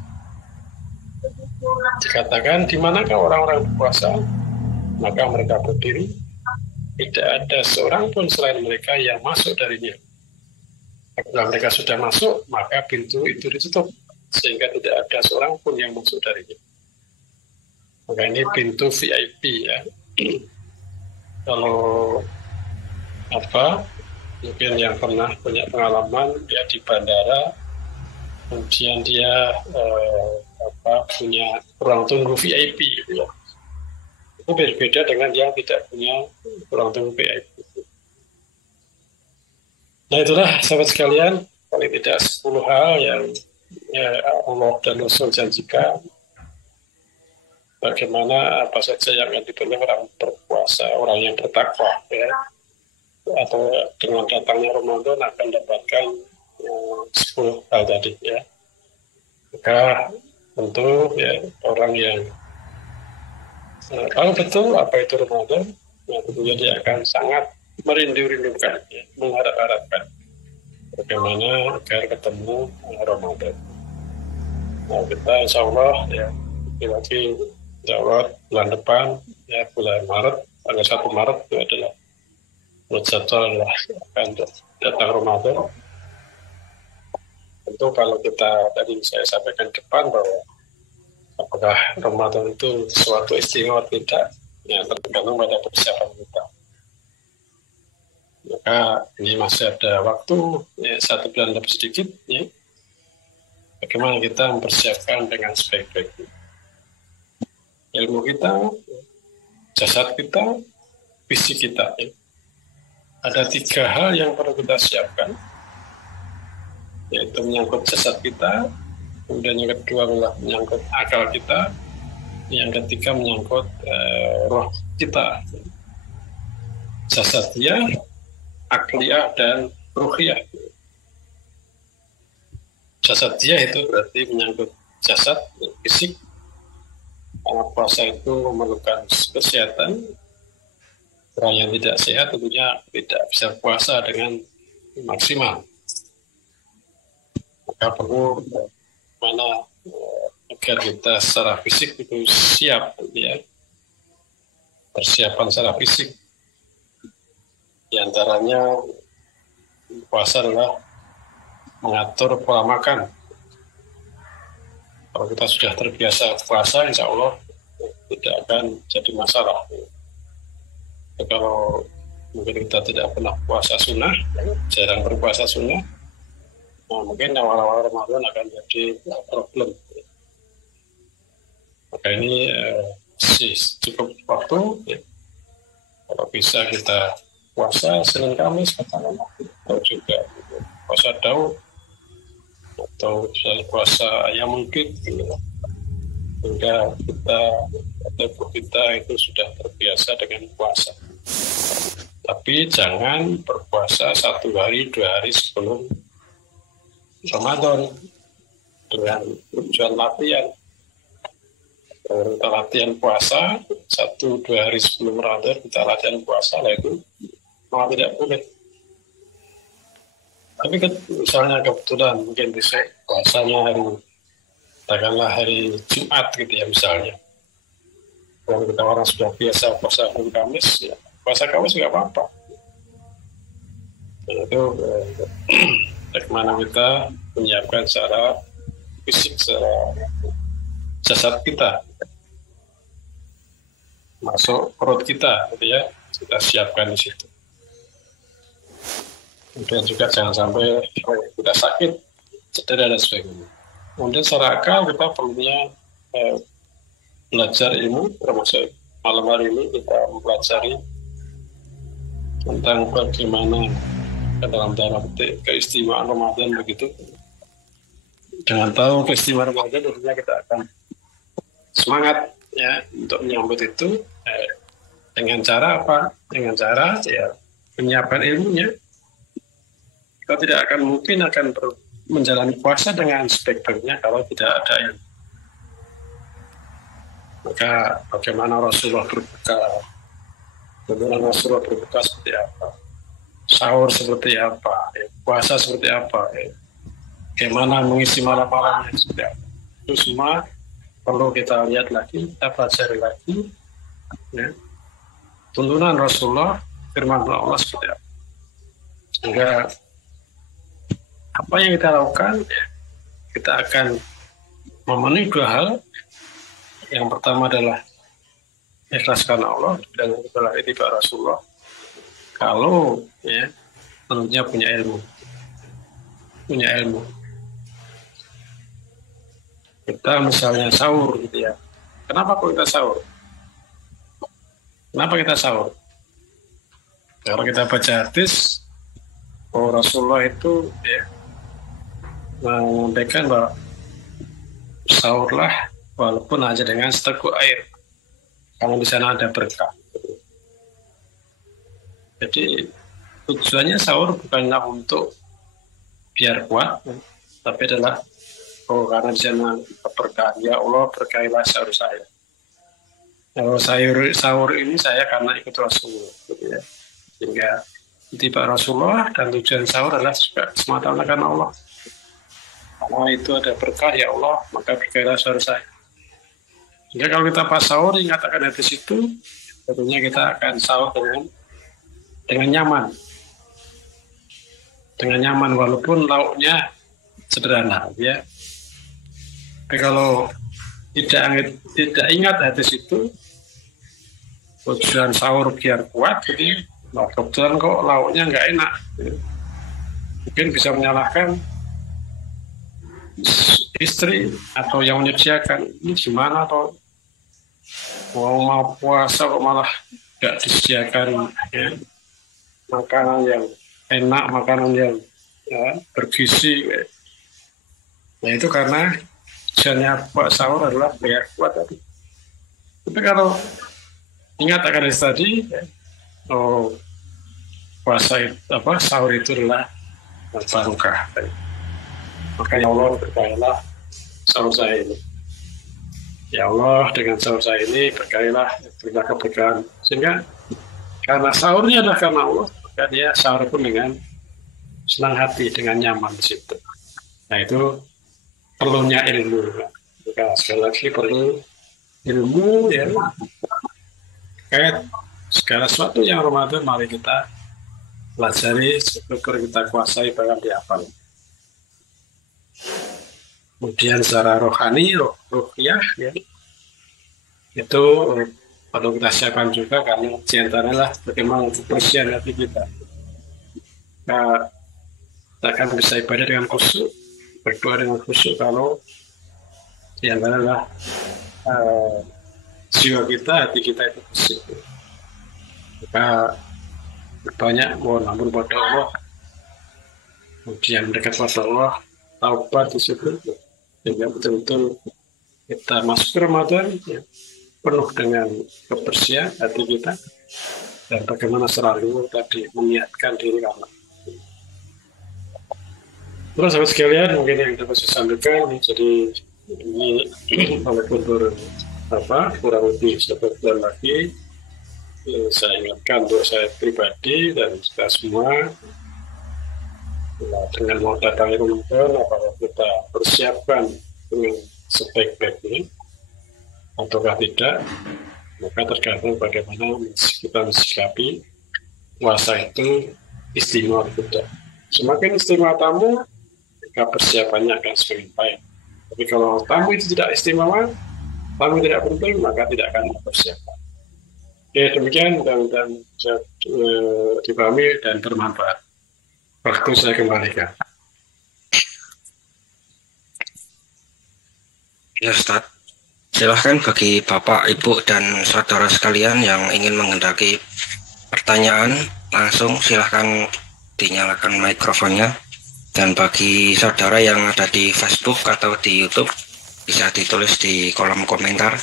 Dikatakan, di manakah orang-orang berpuasa? Maka mereka berdiri, tidak ada seorang pun selain mereka yang masuk darinya. Apabila mereka sudah masuk, maka pintu itu ditutup, sehingga tidak ada seorang pun yang masuk darinya. Maka ini pintu VIP ya. Kalau mungkin yang pernah punya pengalaman ya di bandara, kemudian dia punya ruang tunggu VIP gitu ya. Itu berbeda dengan yang tidak punya ruang tunggu VIP. Nah itulah sahabat sekalian, paling tidak 10 hal yang ya, Allah dan Rasul janjikan. Bagaimana apa saja yang akan dipenuhi orang berpuasa, orang yang bertakwa ya. Atau dengan datangnya Ramadan akan dapatkan 10 hal tadi ya. Maka tentu ya orang yang tahu betul apa itu Ramadan, ya tentunya dia akan sangat merindu-rindukan, ya, mengharap-harapkan bagaimana agar ketemu Ramadan. Nah kita insya Allah ya lagi insya Allah bulan depan ya bulan Maret, tanggal 1 Maret itu adalah jadwal akan datang Ramadan. Tentu kalau kita tadi saya sampaikan depan bahwa apakah Ramadan itu sesuatu istimewa atau tidak, ya tergantung pada persiapan kita. Maka ini masih ada waktu ya, 1 bulan lebih sedikit ya. Bagaimana kita mempersiapkan dengan sebaik-baiknya ilmu kita, jasad kita, fisik kita ya. Ada 3 hal yang perlu kita siapkan, yaitu menyangkut jasad kita, kemudian yang kedua adalah menyangkut akal kita, yang ketiga menyangkut roh kita, jasadiyah, akliyah, dan ruhiyah. Jasadiyah itu berarti menyangkut jasad, fisik, karena puasa itu memerlukan kesehatan. Orang yang tidak sehat tentunya tidak bisa puasa dengan maksimal. Maka perlu mana agar kita secara fisik itu siap, ya. Persiapan secara fisik. Di antaranya puasa adalah mengatur pola makan. Kalau kita sudah terbiasa puasa, insya Allah tidak akan jadi masalah. Kalau mungkin kita tidak pernah puasa sunnah, jarang berpuasa sunnah, nah mungkin awal-awal Ramadan akan jadi problem. Maka ini cukup waktu ya. Kalau bisa kita puasa Senin Kamis atau juga puasa Daud atau puasa ayam mungkin sehingga tubuh kita itu sudah terbiasa dengan puasa. Tapi jangan berpuasa 1 hari 2 hari sebelum Ramadan dengan tujuan latihan. Kalau kita latihan puasa 1-2 hari sebelum Ramadan kita latihan puasa, lah itu malah tidak boleh. Tapi misalnya kebetulan mungkin bisa puasanya katakanlah hari Jumat gitu ya misalnya. Kalau kita orang sudah biasa puasa hari Kamis, ya puasa Kamis nggak apa-apa. Nah, itu bagaimana kita menyiapkan secara fisik, secara jasad kita, masuk perut kita, gitu ya, kita siapkan di situ. Kemudian juga jangan sampai kita sakit, cedera dan sebagainya. Kemudian secara akal kita perlunya belajar ilmu, termasuk malam hari ini kita mempelajari tentang bagaimana dalam tanda petik keistimewaan Ramadan begitu. Dengan tahu keistimewaan Ramadan tentunya kita akan semangat ya untuk menyambut itu dengan cara apa? Dengan cara ya menyiapkan ilmunya. Kita tidak akan mungkin akan menjalani puasa dengan sebaik-baiknya kalau tidak ada ilmu. Maka bagaimana Rasulullah berbuka, bagaimana Rasulullah berbuka seperti apa, sahur seperti apa, puasa seperti apa, bagaimana mengisi malam-malamnya seperti apa. Itu semua perlu kita lihat lagi, kita pelajari lagi. Ya. Tuntunan Rasulullah, firman Allah seperti apa. Sehingga apa yang kita lakukan, kita akan memenuhi 2 hal. Yang pertama adalah ikhlas karena Allah, dan yang kedua adalah ittiba Rasulullah. Kalau ya tentunya punya ilmu. Kita misalnya sahur gitu ya. Kenapa kok kita sahur? Kalau kita baca hadis, Rasulullah itu ya, menyampaikan bahwa sahurlah walaupun hanya dengan seteguk air, kalau di sana ada berkah. Jadi tujuannya sahur bukanlah untuk biar kuat, tapi adalah karena di sana berkah. Ya Allah, berkahilah sahur saya. Kalau sahur ini saya karena ikut Rasulullah, gitu ya. Sehingga tiba Rasulullah dan tujuan sahur adalah semata-mata karena Allah. Kalau itu ada berkah, ya Allah, maka berkahilah sahur saya. Sehingga kalau kita pas sahur ingat akan hadis itu, tentunya kita akan sahur dengan nyaman walaupun lauknya sederhana, ya. Tapi kalau tidak ingat hadis itu, tujuan sahur biar kuat, jadi kebetulan kok lauknya nggak enak, ya. Mungkin bisa menyalahkan istri atau yang menyediakan, ini gimana, atau mau puasa kok malah nggak disediakan ya, makanan yang enak, makanan yang ya, bergizi. Nah itu karena tujuannya buat sahur adalah biar kuat tadi. Tapi kalau ingat akan tadi, ya, sahur itu adalah barokah. Maka ya Allah, berkahilah sahur saya ini. Ya Allah, dengan sahur saya ini berkahilah, berilah keberkahan. Sehingga karena sahurnya adalah karena Allah, maka dia sahur pun dengan senang hati, dengan nyaman di situ. Nah itu perlunya ilmu. Maka sekali lagi perlu ilmu ya. Terkait segala sesuatu yang Ramadan, mari kita pelajari, syukur kita kuasai, bahkan dihafal. Kemudian secara rohani, ruhiyah ya, itu perlu kita siapkan juga, karena diantaranya bagaimana kebersihan hati kita. Nah, kita akan bisa ibadah dengan khusyuk, berdoa dengan khusyuk kalau diantaranya jiwa kita, hati kita itu khusyuk. Maka banyak mohon ampun pada Allah, kemudian dekat pada Allah, taubat di situ, sehingga betul-betul kita masuk ke Ramadan ya, penuh dengan kebersihan hati kita, dan bagaimana selalu tadi mengingatkan diri Allah. Terus sahabat sekalian, mungkin yang dapat saya sampaikan, jadi ini walaupun kurang lebih sebulan lagi, saya ingatkan untuk saya pribadi dan kita semua, dengan mau datang Ramadan, apakah kita persiapkan dengan sebaik-baiknya ataukah tidak, maka tergantung bagaimana kita mensikapi puasa itu istimewa kita. Semakin istimewa tamu, maka persiapannya akan semakin baik. Tapi kalau tamu itu tidak istimewa, tamu tidak penting, maka tidak akan persiapan. Oke, demikian dan dipahami dan bermanfaat. Waktu saya kembalikan. Ya Ustaz, silahkan bagi Bapak, Ibu, dan saudara sekalian yang ingin menghendaki pertanyaan, langsung silahkan dinyalakan mikrofonnya. Dan bagi saudara yang ada di Facebook atau di YouTube, bisa ditulis di kolom komentar.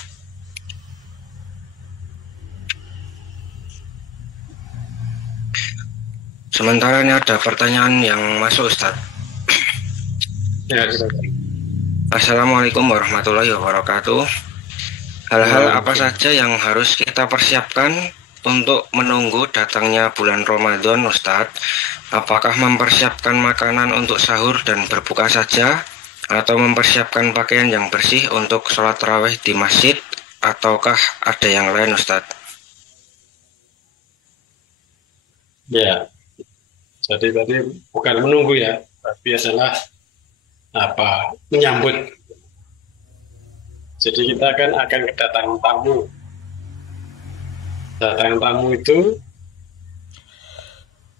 Sementara ini ada pertanyaan yang masuk, Ustaz. Ya, Assalamualaikum warahmatullahi wabarakatuh. Hal-hal apa saja yang harus kita persiapkan untuk menunggu datangnya bulan Ramadan, Ustadz? Apakah mempersiapkan makanan untuk sahur dan berbuka saja, atau mempersiapkan pakaian yang bersih untuk sholat tarawih di masjid, ataukah ada yang lain, Ustadz? Ya, jadi tadi bukan menunggu ya, tapi adalah menyambut. Jadi kita akan kedatangan tamu. Kedatangan tamu itu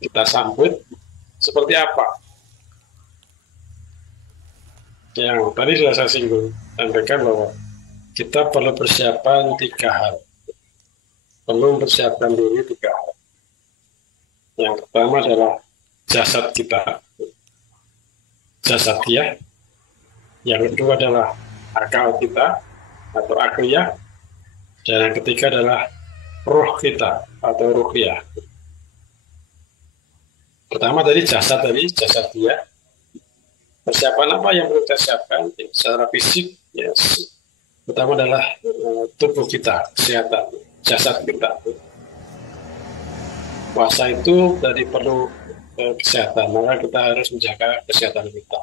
kita sambut seperti apa? Yang tadi sudah saya singgung, sampaikan bahwa kita perlu persiapan 3 hal. Perlu mempersiapkan diri 3 hal. Yang pertama adalah jasad kita, jasadiah. Yang kedua adalah akal kita atau akliyah. Dan yang ketiga adalah roh kita atau ruhiyah. Pertama tadi jasad dia. Persiapan apa yang perlu kita siapkan secara fisik? Yes. Pertama adalah tubuh kita, kesehatan, jasad kita. Puasa itu tadi perlu kesehatan, maka kita harus menjaga kesehatan kita.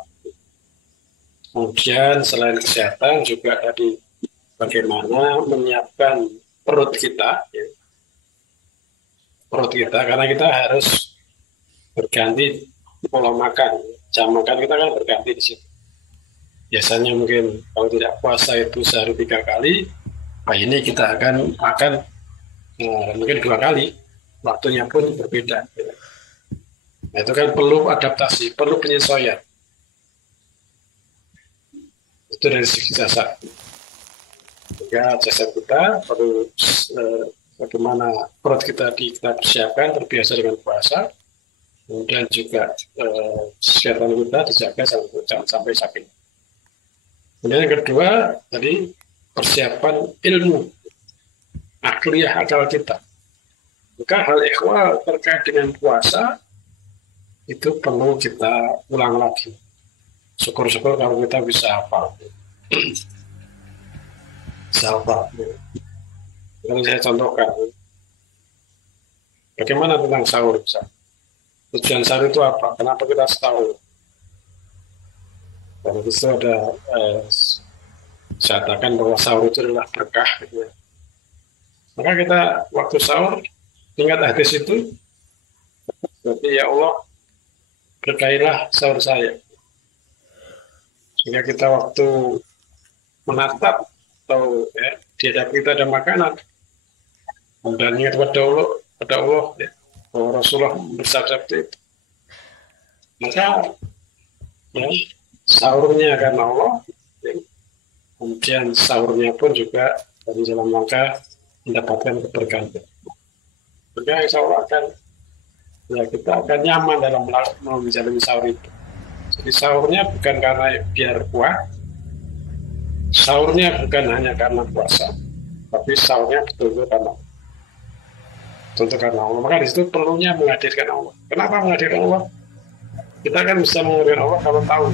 Kemudian selain kesehatan juga tadi bagaimana menyiapkan perut kita, ya. Perut kita, karena kita harus berganti pola makan. Jam makan kita kan berganti di situ. Biasanya mungkin kalau tidak puasa itu sehari 3 kali, nah ini kita akan makan mungkin 2 kali, waktunya pun berbeda. Nah, itu kan perlu adaptasi, perlu penyesuaian. Itu dari segi jasad. Ya, jasad kita perlu bagaimana perut kita persiapkan terbiasa dengan puasa, kemudian juga kesehatan kita dijaga jangan sampai sakit. Kemudian yang kedua tadi persiapan ilmu, akliyah akal kita. Maka hal ikhwal terkait dengan puasa itu perlu kita ulang lagi. Syukur-syukur kalau kita bisa hafal. Yang saya contohkan, bagaimana tentang sahur? Tujuan sahur itu apa? Kenapa kita sahur? Dan itu ada saya katakan bahwa sahur itu adalah berkah. Gitu ya. Maka kita waktu sahur ingat hadis itu, berarti ya Allah berkailah sahur saya. Sehingga kita waktu menatap atau di hadapan kita ada makanan, dan ingat pada Allah ya, bahwa Rasulullah bersabda itu. Maka ya, sahurnya karena Allah, ya, kemudian sahurnya pun juga dari dalam rangka mendapatkan keberkahan. Maka insya Allah kita akan nyaman dalam menjalani sahur itu. Jadi sahurnya bukan karena biar kuat, sahurnya bukan hanya karena puasa, tapi sahurnya betul-betul karena Allah. Maka di situ perlunya menghadirkan Allah. Kenapa menghadirkan Allah? Kita kan bisa menghadirkan Allah kalau tahu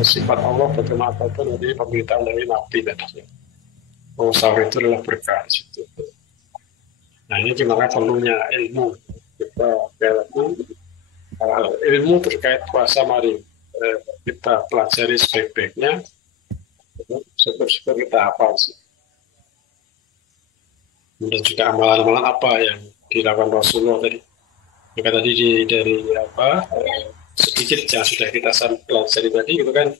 sifat Allah bagaimana apapun dari pemberitahuan dari Nabi tadi. Oh, sahur itu adalah berkah di situ. Nah ini gimana perlunya ilmu. Kita ilmu terkait puasa, mari kita pelajari sebaik-baiknya. Syukur-syukur kita hafal sih. Dan juga amalan-amalan apa yang dilakukan Rasulullah tadi. Maka tadi dari sedikit yang sudah kita pelajari tadi itu kan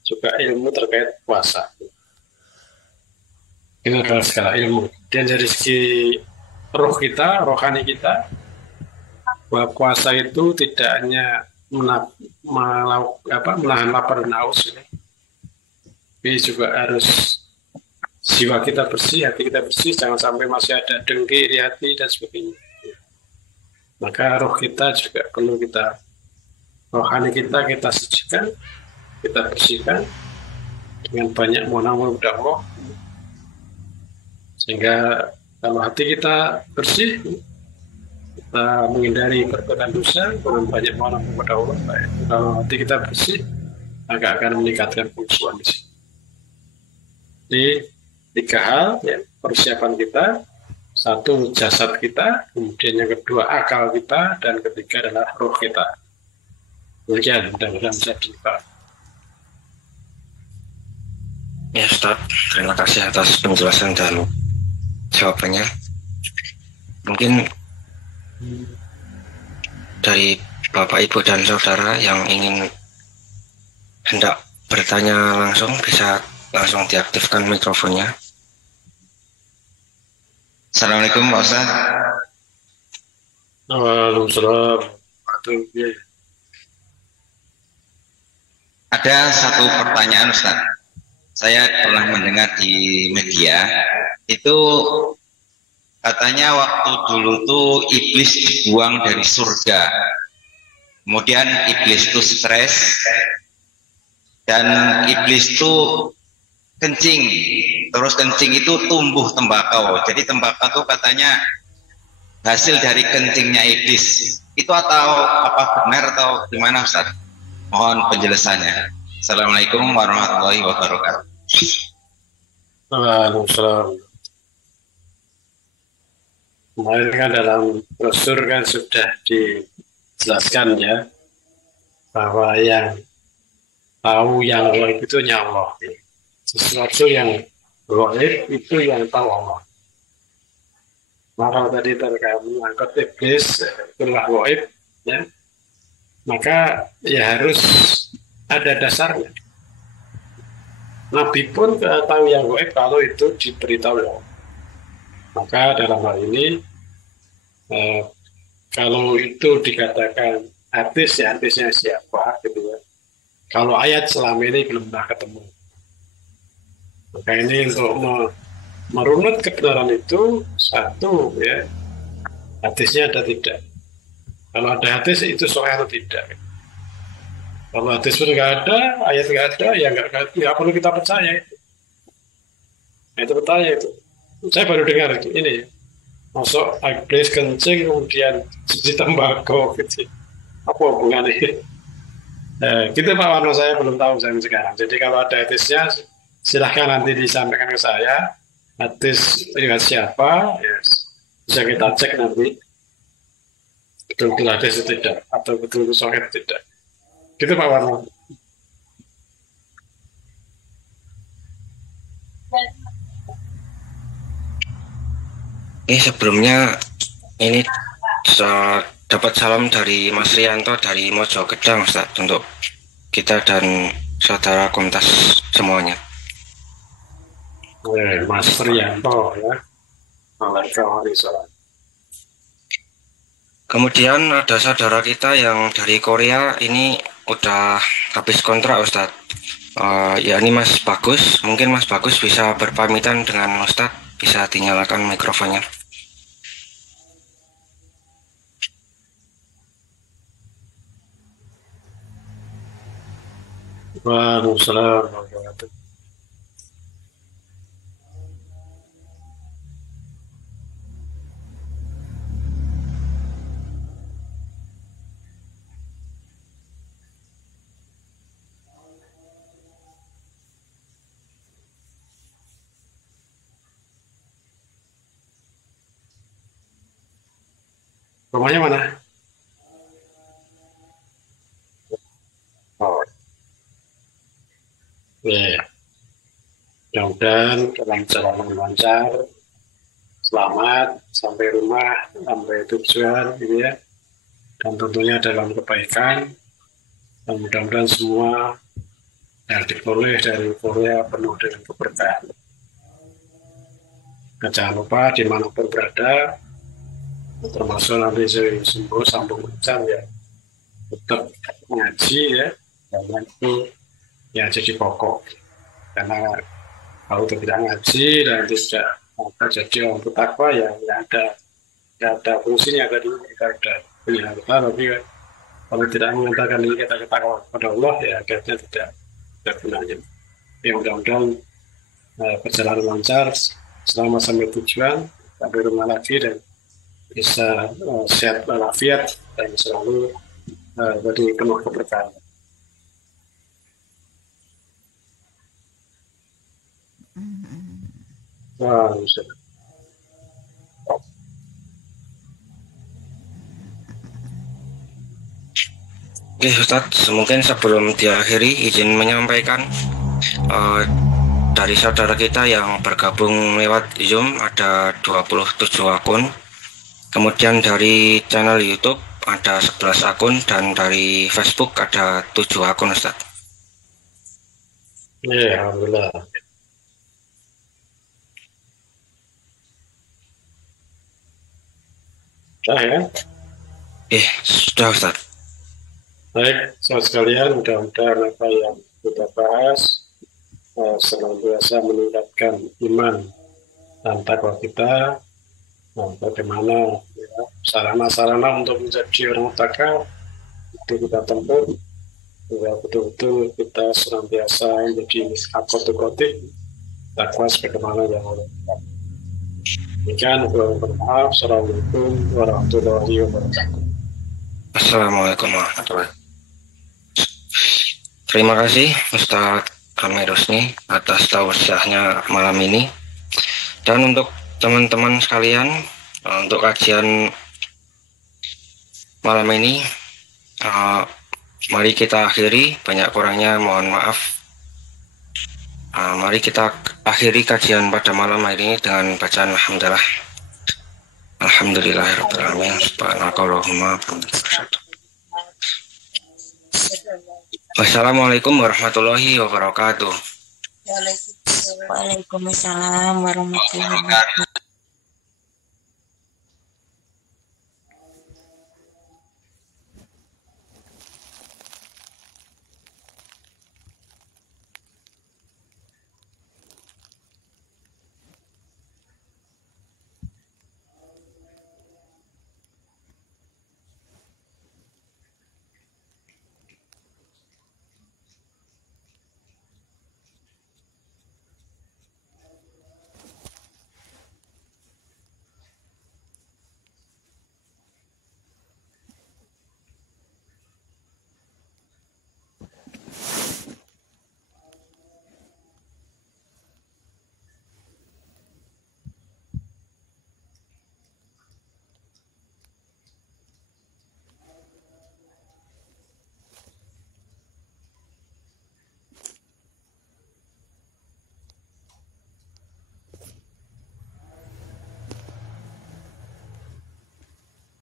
juga ilmu terkait puasa. Ini adalah segala ilmu. Dan dari segi roh kita, rohani kita, bahwa puasa itu tidak hanya menahan lapar dan haus, tapi juga harus jiwa kita bersih, hati kita bersih, jangan sampai masih ada dengki di hati dan sebagainya. Maka roh kita juga perlu rohani kita sucikan, kita bersihkan dengan banyak mohon kepada Allah, sehingga kalau hati kita bersih, kita menghindari perbuatan dosa dengan banyak mohon kepada Allah. Kalau hati kita bersih, maka akan meningkatkan khusyuan di sini. Jadi 3 hal ya, persiapan kita, 1 jasad kita, kemudian yang kedua akal kita, dan ketiga adalah roh kita. Demikian, mudah-mudahan bisa dipahami. Ya Ustaz, terima kasih atas penjelasan dan jawabannya. Mungkin dari Bapak, Ibu, dan Saudara yang ingin hendak bertanya langsung bisa langsung diaktifkan mikrofonnya. Assalamualaikum Pak Ustaz. Waalaikumsalam. Ada satu pertanyaan Ustaz. Saya pernah mendengar di media itu katanya waktu dulu tuh iblis dibuang dari surga. Kemudian iblis itu stres dan iblis itu kencing. Terus kencing itu tumbuh tembakau. Jadi tembakau itu katanya hasil dari kencingnya iblis. Itu atau apa benar atau gimana Ustaz? Mohon penjelasannya. Assalamualaikum warahmatullahi wabarakatuh. Waalaikumsalam. Kemarin kan dalam brosur kan sudah dijelaskan ya bahwa yang tahu yang gaib itu hanya Allah. Sesuatu yang gaib itu yang tahu Allah. Maka tadi terkait mengangkat iblis itulah gaib, ya. Maka ya harus ada dasarnya. Nabi pun tahu yang gaib kalau itu diberitahu Allah. Maka dalam hal ini kalau itu dikatakan artis, ya artisnya siapa gitu ya. Kalau ayat selama ini belum pernah ketemu. Maka ini untuk merunut kebenaran itu satu ya, hadisnya ada tidak. Kalau ada hadis itu soal atau tidak. Kalau hadis pun nggak ada, ayat nggak ada, ya nggak perlu kita percaya itu. Nah, itu percaya itu. Saya baru dengar ini, masuk iblis kencing kemudian cuci tembakau gitu. Apa hubungannya? Gitu Pak Warno, saya belum tahu sampai sekarang. Jadi kalau ada hadisnya silahkan nanti disampaikan ke saya. Hadis riwayat siapa, yes. Bisa kita cek nanti betul-betul hadis itu tidak atau betul-betul sahih tidak. Gitu Pak Warno. Sebelumnya ini dapat salam dari Mas Rianto dari Mojokedang Ustaz, untuk kita dan saudara Komtas semuanya. Mas Rianto ya. Waalaikumsalam. Kemudian ada saudara kita yang dari Korea, ini udah habis kontrak Ustaz. Ya ini Mas Bagus, mungkin Mas Bagus bisa berpamitan dengan Ustaz, bisa dinyalakan mikrofonnya. Waalaikumsalam warahmatullahi. Rumahnya mana? Oh, ya. Mudah-mudahan dalam perjalanan lancar, selamat sampai rumah, sampai tujuan, gitu ya. Dan tentunya dalam kebaikan. Dan mudah-mudahan semua yang diperoleh dari Korea penuh dengan keberkahan. Dan jangan lupa dimanapun berada, termasuk nanti saya sembuh sambung lancar ya, tetap ngaji ya, karena itu yang jadi pokok. Karena kalau tidak ngaji dan tidak jadi orang bertakwa ya nggak ada fungsinya. Tadi kita sudah punya harta, tapi kalau tidak mengatakan ini kita bertakwa kepada Allah ya akhirnya tidak gunanya. Ya mudah-mudahan perjalanan lancar selama sampai tujuan, sampai rumah lagi dan bisa sehat walafiat dan selalu jadi penuh keberkahan. Wah, Oke Ustadz, mungkin sebelum diakhiri izin menyampaikan dari saudara kita yang bergabung lewat Zoom ada 27 akun. Kemudian dari channel YouTube ada 11 akun dan dari Facebook ada 7 akun Ustaz. ya alhamdulillah. Sudah ya? Sudah Ustaz. Baik, saudara sekalian, mudah-mudahan apa yang kita bahas senantiasa meningkatkan iman dan takwa kita. Nah, bagaimana ya, sarana-sarana untuk menjadi orang takwa itu kita tempuh, ya, betul-betul kita senantiasa menjadi akotik takwa sebagaimana yang Allah. Demikian, bermaaf. Assalamualaikum warahmatullahi wabarakatuh. Assalamualaikum warahmatullahi wabarakatuh. Terima kasih Ustadz Kami Rusni atas tausiahnya malam ini. Dan untuk teman-teman sekalian, untuk kajian malam ini, mari kita akhiri. Banyak kurangnya mohon maaf. Mari kita akhiri kajian pada malam hari ini dengan bacaan alhamdulillah. Alhamdulillahirabbil alamin. Subhanakallahumma wa bihamdika. Wassalamualaikum warahmatullahi wabarakatuh. Waalaikumsalam warahmatullahi wabarakatuh.